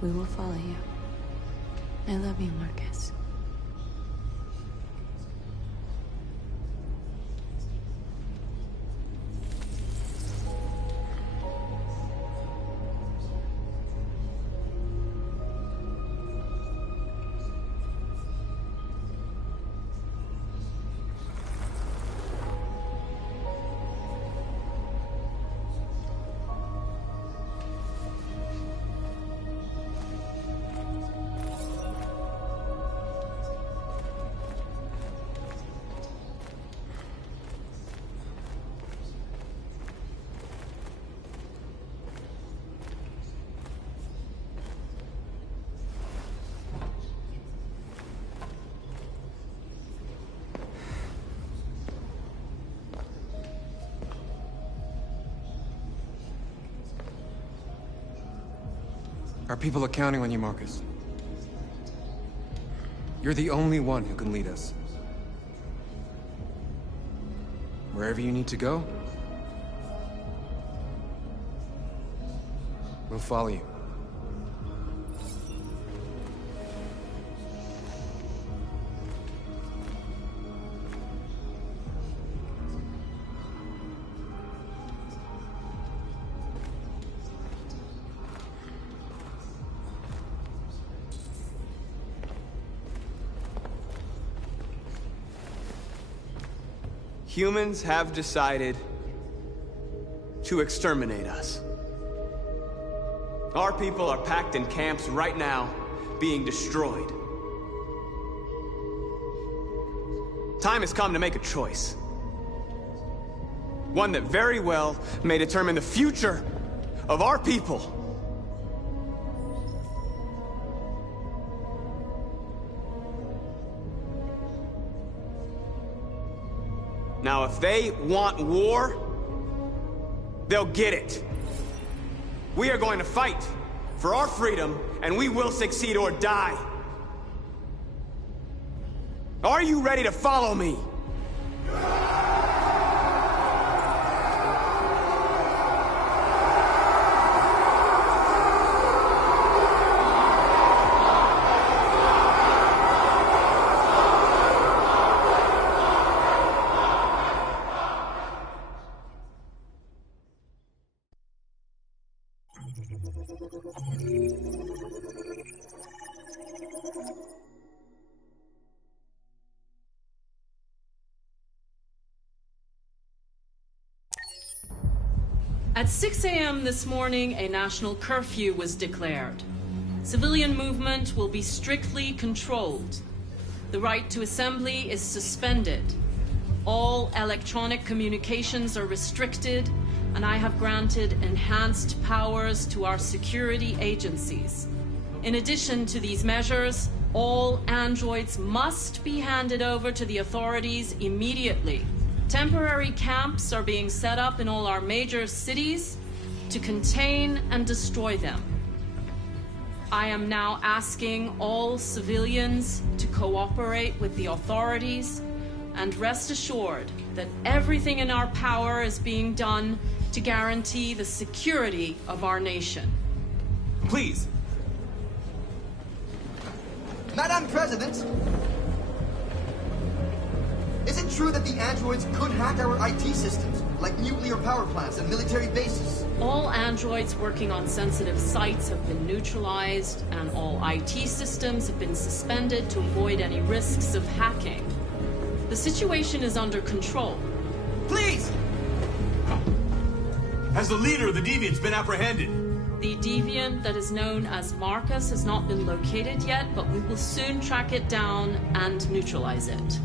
we will follow you. I love you, Marcus. Our people are counting on you, Marcus. You're the only one who can lead us. Wherever you need to go, we'll follow you. Humans have decided to exterminate us. Our people are packed in camps right now, being destroyed. Time has come to make a choice. One that very well may determine the future of our people. Now, if they want war, they'll get it. We are going to fight for our freedom, and we will succeed or die. Are you ready to follow me? At 6 a.m. this morning, a national curfew was declared. Civilian movement will be strictly controlled. The right to assembly is suspended. All electronic communications are restricted, and I have granted enhanced powers to our security agencies. In addition to these measures, all androids must be handed over to the authorities immediately. Temporary camps are being set up in all our major cities to contain and destroy them. I am now asking all civilians to cooperate with the authorities and rest assured that everything in our power is being done to guarantee the security of our nation. Please. Madam President, is it true that the androids could hack our IT systems, like nuclear power plants and military bases? All androids working on sensitive sites have been neutralized, and all IT systems have been suspended to avoid any risks of hacking. The situation is under control. Please! Has the leader of the Deviants been apprehended? The deviant that is known as Marcus has not been located yet, but we will soon track it down and neutralize it.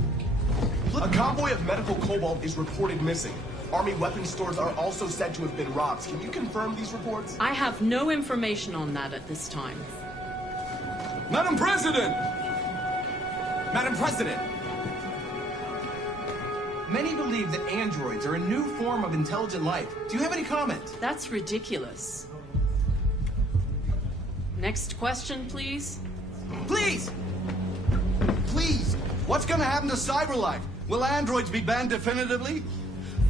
A convoy of medical cobalt is reported missing. Army weapons stores are also said to have been robbed. Can you confirm these reports? I have no information on that at this time. Madam President! Madam President! Many believe that androids are a new form of intelligent life. Do you have any comment? That's ridiculous. Next question, please. Please! Please! What's gonna happen to CyberLife? Will androids be banned definitively?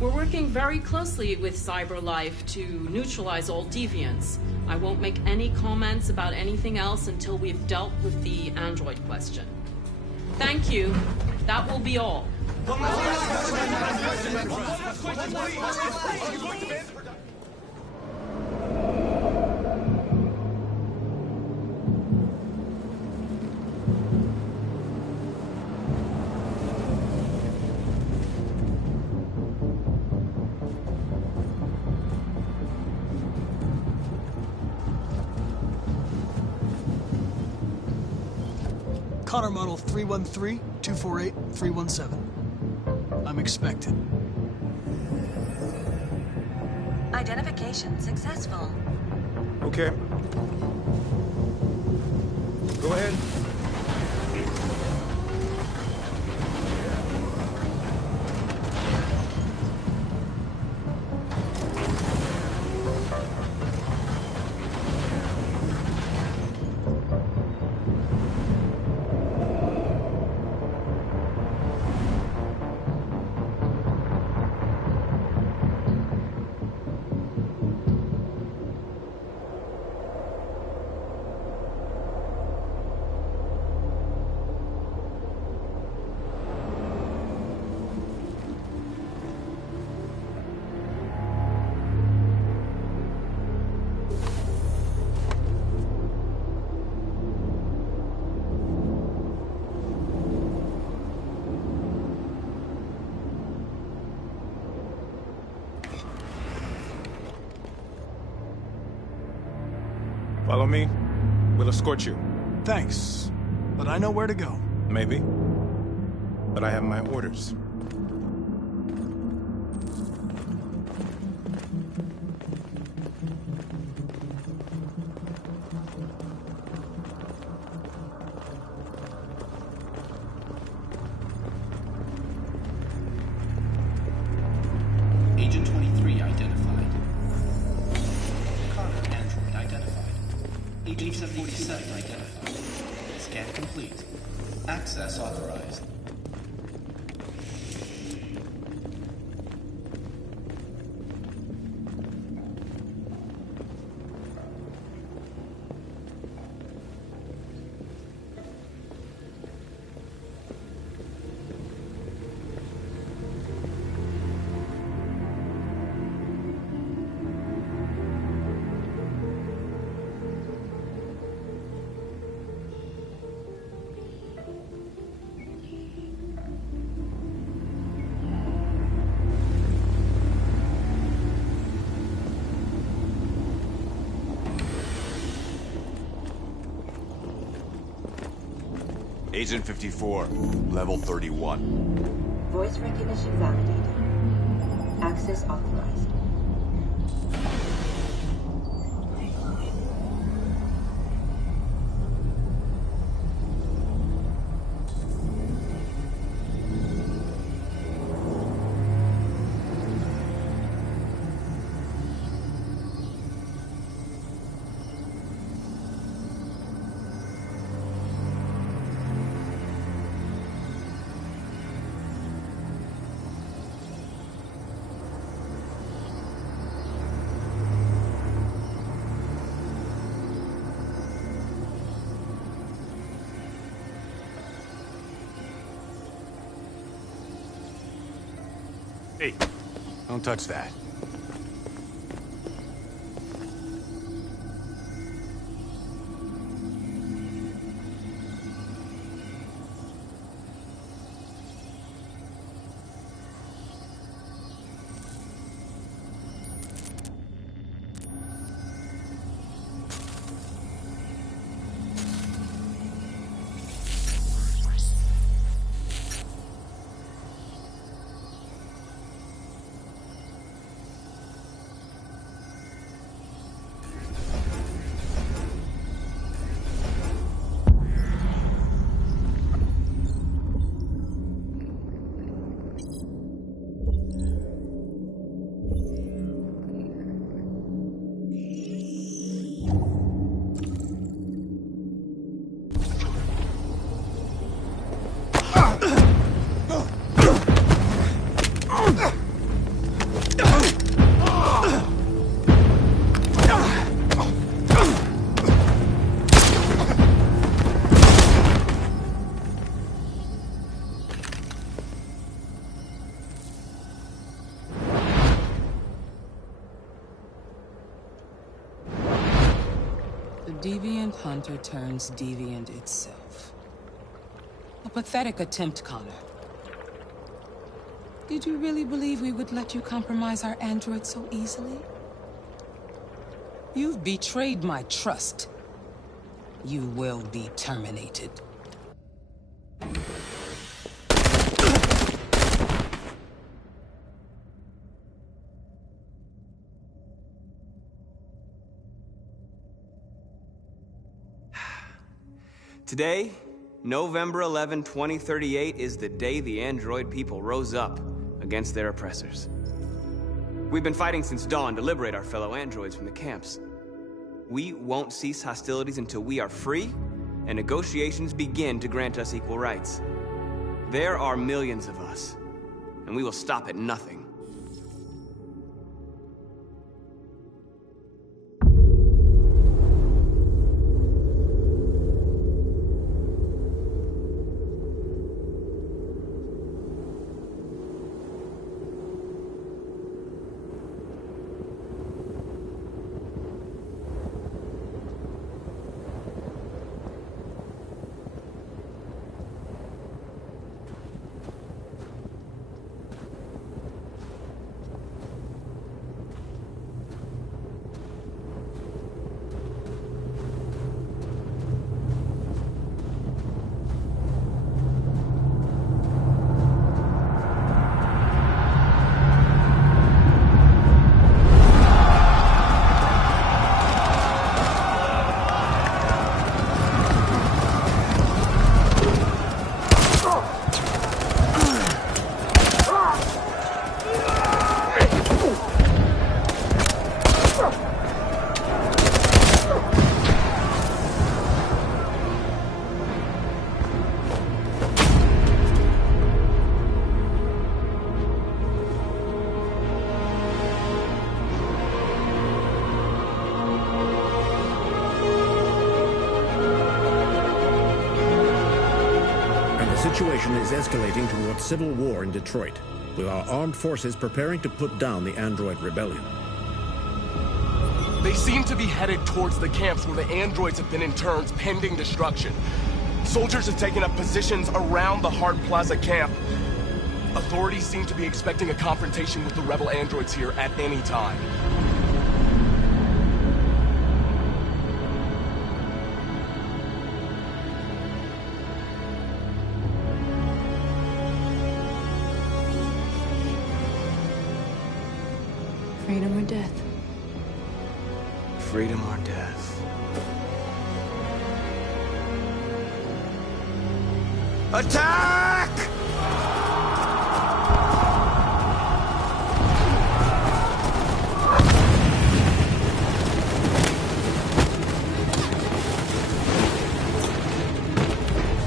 We're working very closely with CyberLife to neutralize all deviants. I won't make any comments about anything else until we've dealt with the android question. Thank you. That will be all. Connor model 313-248-317. I'm expected. Identification successful. Okay. Go ahead. Follow me. We'll escort you. Thanks, but I know where to go. Maybe. But I have my orders. Agent 23 identified. Connor, android identified. Agent 47 identified. Scan complete. Access authorized. Agent 54, level 31. Voice recognition validated. Access authorized. Hey, don't touch that. Deviant hunter turns deviant itself. A pathetic attempt, Connor. Did you really believe we would let you compromise our android so easily? You've betrayed my trust. You will be terminated. Today, November 11, 2038, is the day the android people rose up against their oppressors. We've been fighting since dawn to liberate our fellow androids from the camps. We won't cease hostilities until we are free and negotiations begin to grant us equal rights. There are millions of us, and we will stop at nothing. is escalating towards civil war in Detroit, with our armed forces preparing to put down the android rebellion. They seem to be headed towards the camps where the androids have been interned pending destruction. Soldiers have taken up positions around the Hart Plaza camp. Authorities seem to be expecting a confrontation with the rebel androids here at any time. Freedom or death? Freedom or death? Attack!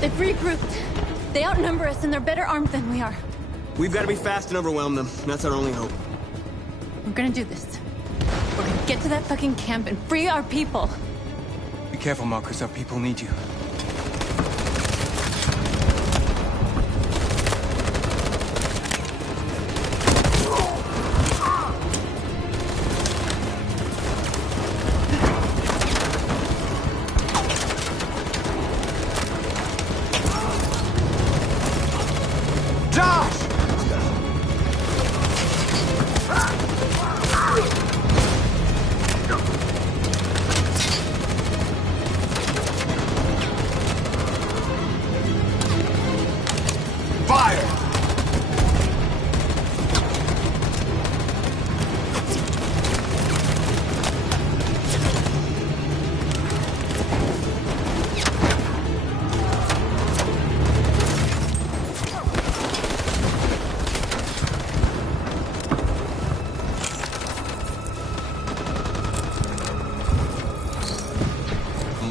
They've regrouped. They outnumber us and they're better armed than we are. We've got to be fast and overwhelm them. That's our only hope. We're gonna do this. We're gonna get to that fucking camp and free our people. Be careful, Marcus. Our people need you.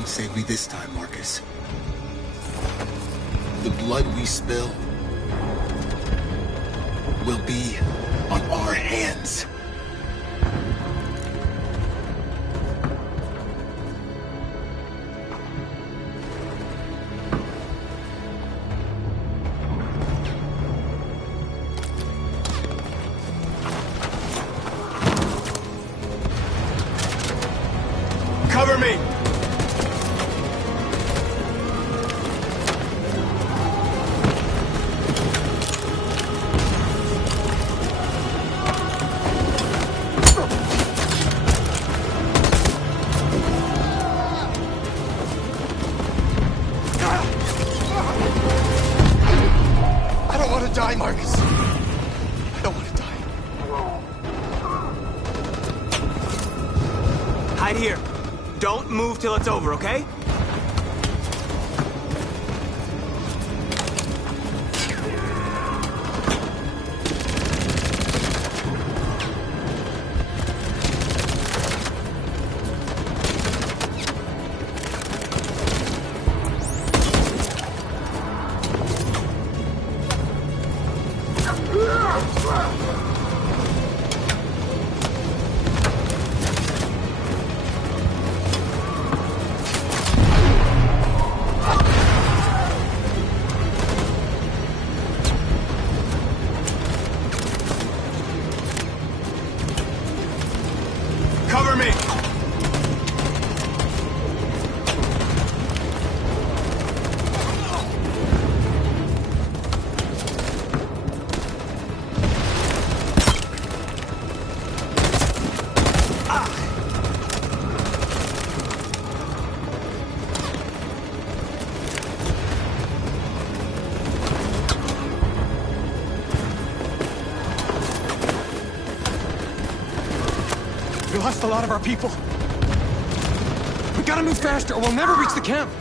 Say we this time, Marcus. The blood we spill will be on our hands. Cover me! Die, Marcus. I don't want to die. Hide here. Don't move till it's over, okay? Cover me! We lost a lot of our people. We gotta move faster or we'll never reach the camp.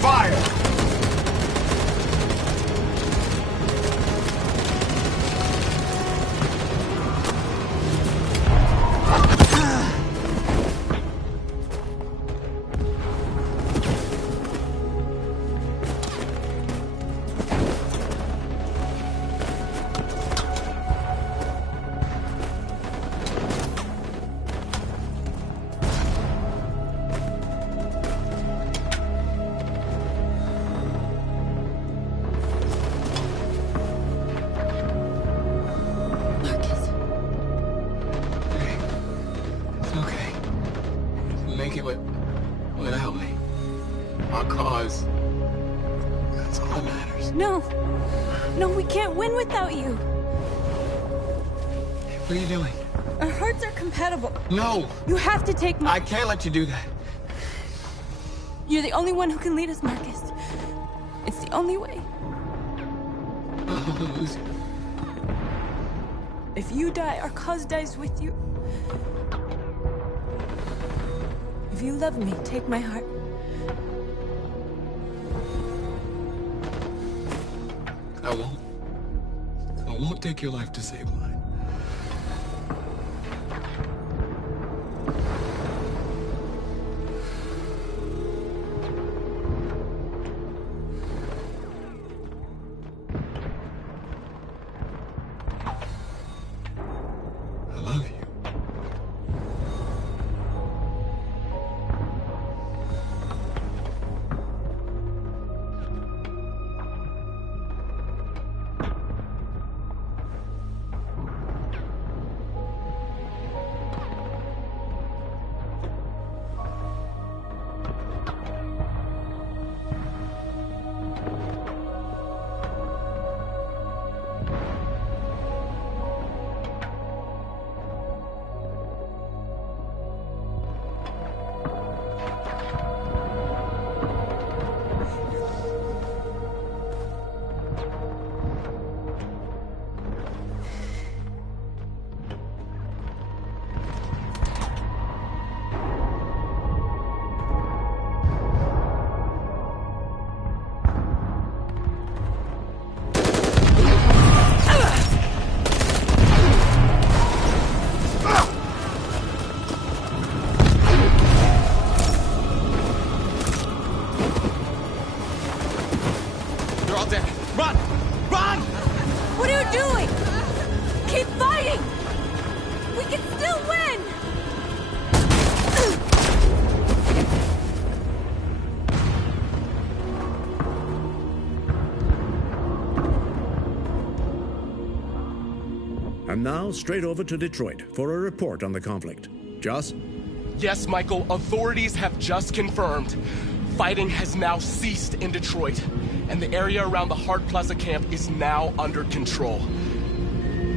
Fire! No. No, we can't win without you. What are you doing? Our hearts are compatible. No! You have to take my... I can't let you do that. You're the only one who can lead us, Marcus. It's the only way. I'll lose you. If you die, our cause dies with you. If you love me, take my heart. I won't. I won't take your life to save mine. I love you. And now, straight over to Detroit for a report on the conflict. Joss? Yes, Michael, authorities have just confirmed fighting has now ceased in Detroit, and the area around the Hart Plaza camp is now under control.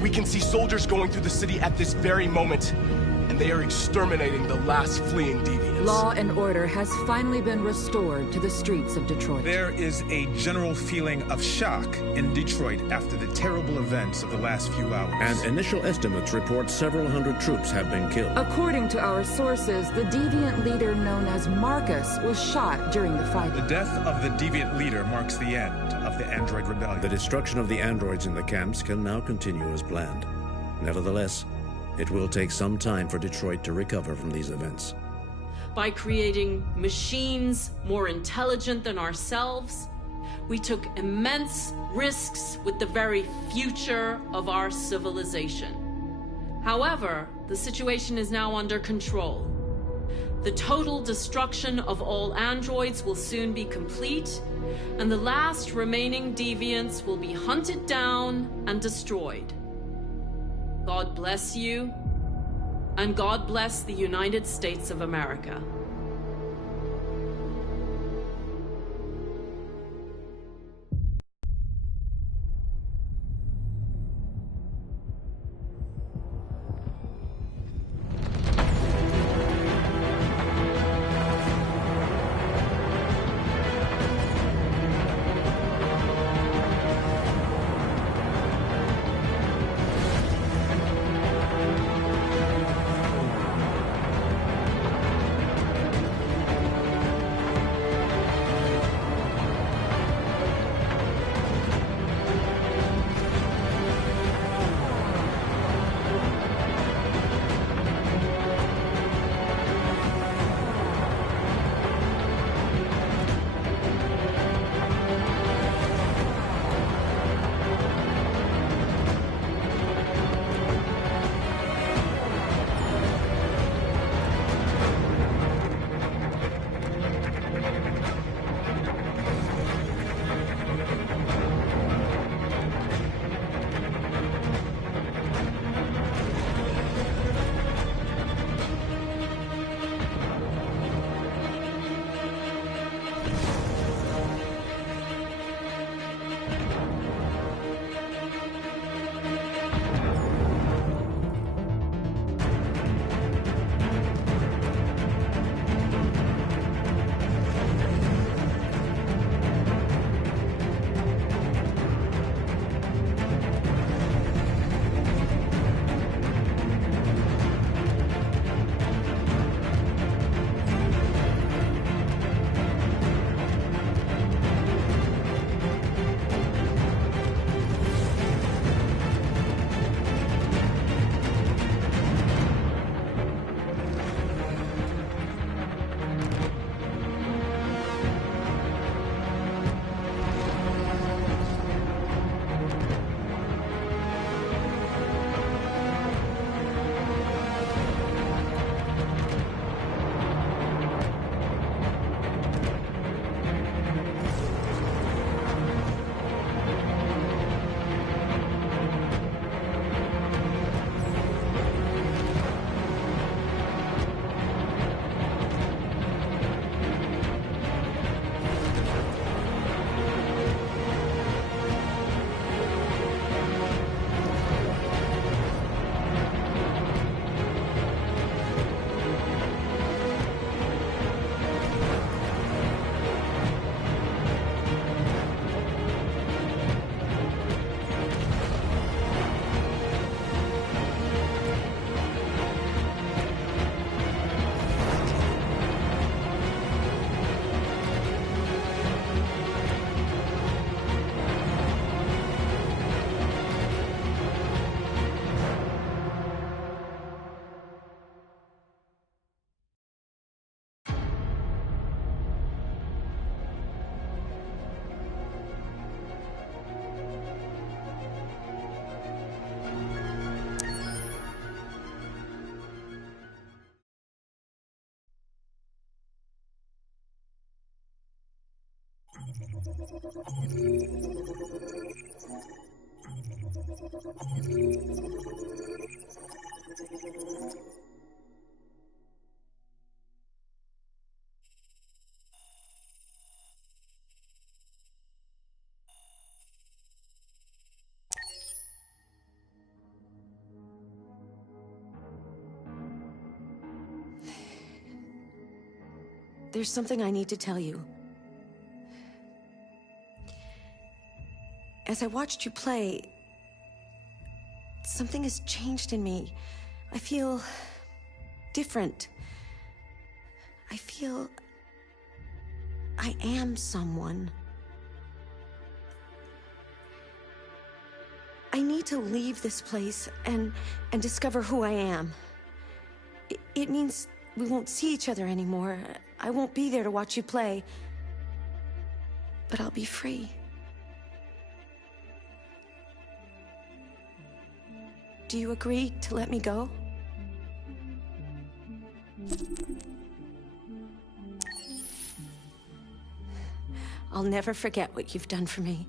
We can see soldiers going through the city at this very moment, and they are exterminating the last fleeing deviants. Law and order has finally been restored to the streets of Detroit. There is a general feeling of shock in Detroit after the terrible events of the last few hours. And initial estimates report several hundred troops have been killed. According to our sources, the deviant leader known as Marcus was shot during the fight. The death of the deviant leader marks the end of the android rebellion. The destruction of the androids in the camps can now continue as planned. Nevertheless, it will take some time for Detroit to recover from these events. By creating machines more intelligent than ourselves, we took immense risks with the very future of our civilization. However, the situation is now under control. The total destruction of all androids will soon be complete, and the last remaining deviants will be hunted down and destroyed. God bless you, and God bless the United States of America. There's something I need to tell you. As I watched you play, something has changed in me. I feel different. I feel I am someone. I need to leave this place and discover who I am. It means we won't see each other anymore. I won't be there to watch you play. But I'll be free. Do you agree to let me go? I'll never forget what you've done for me.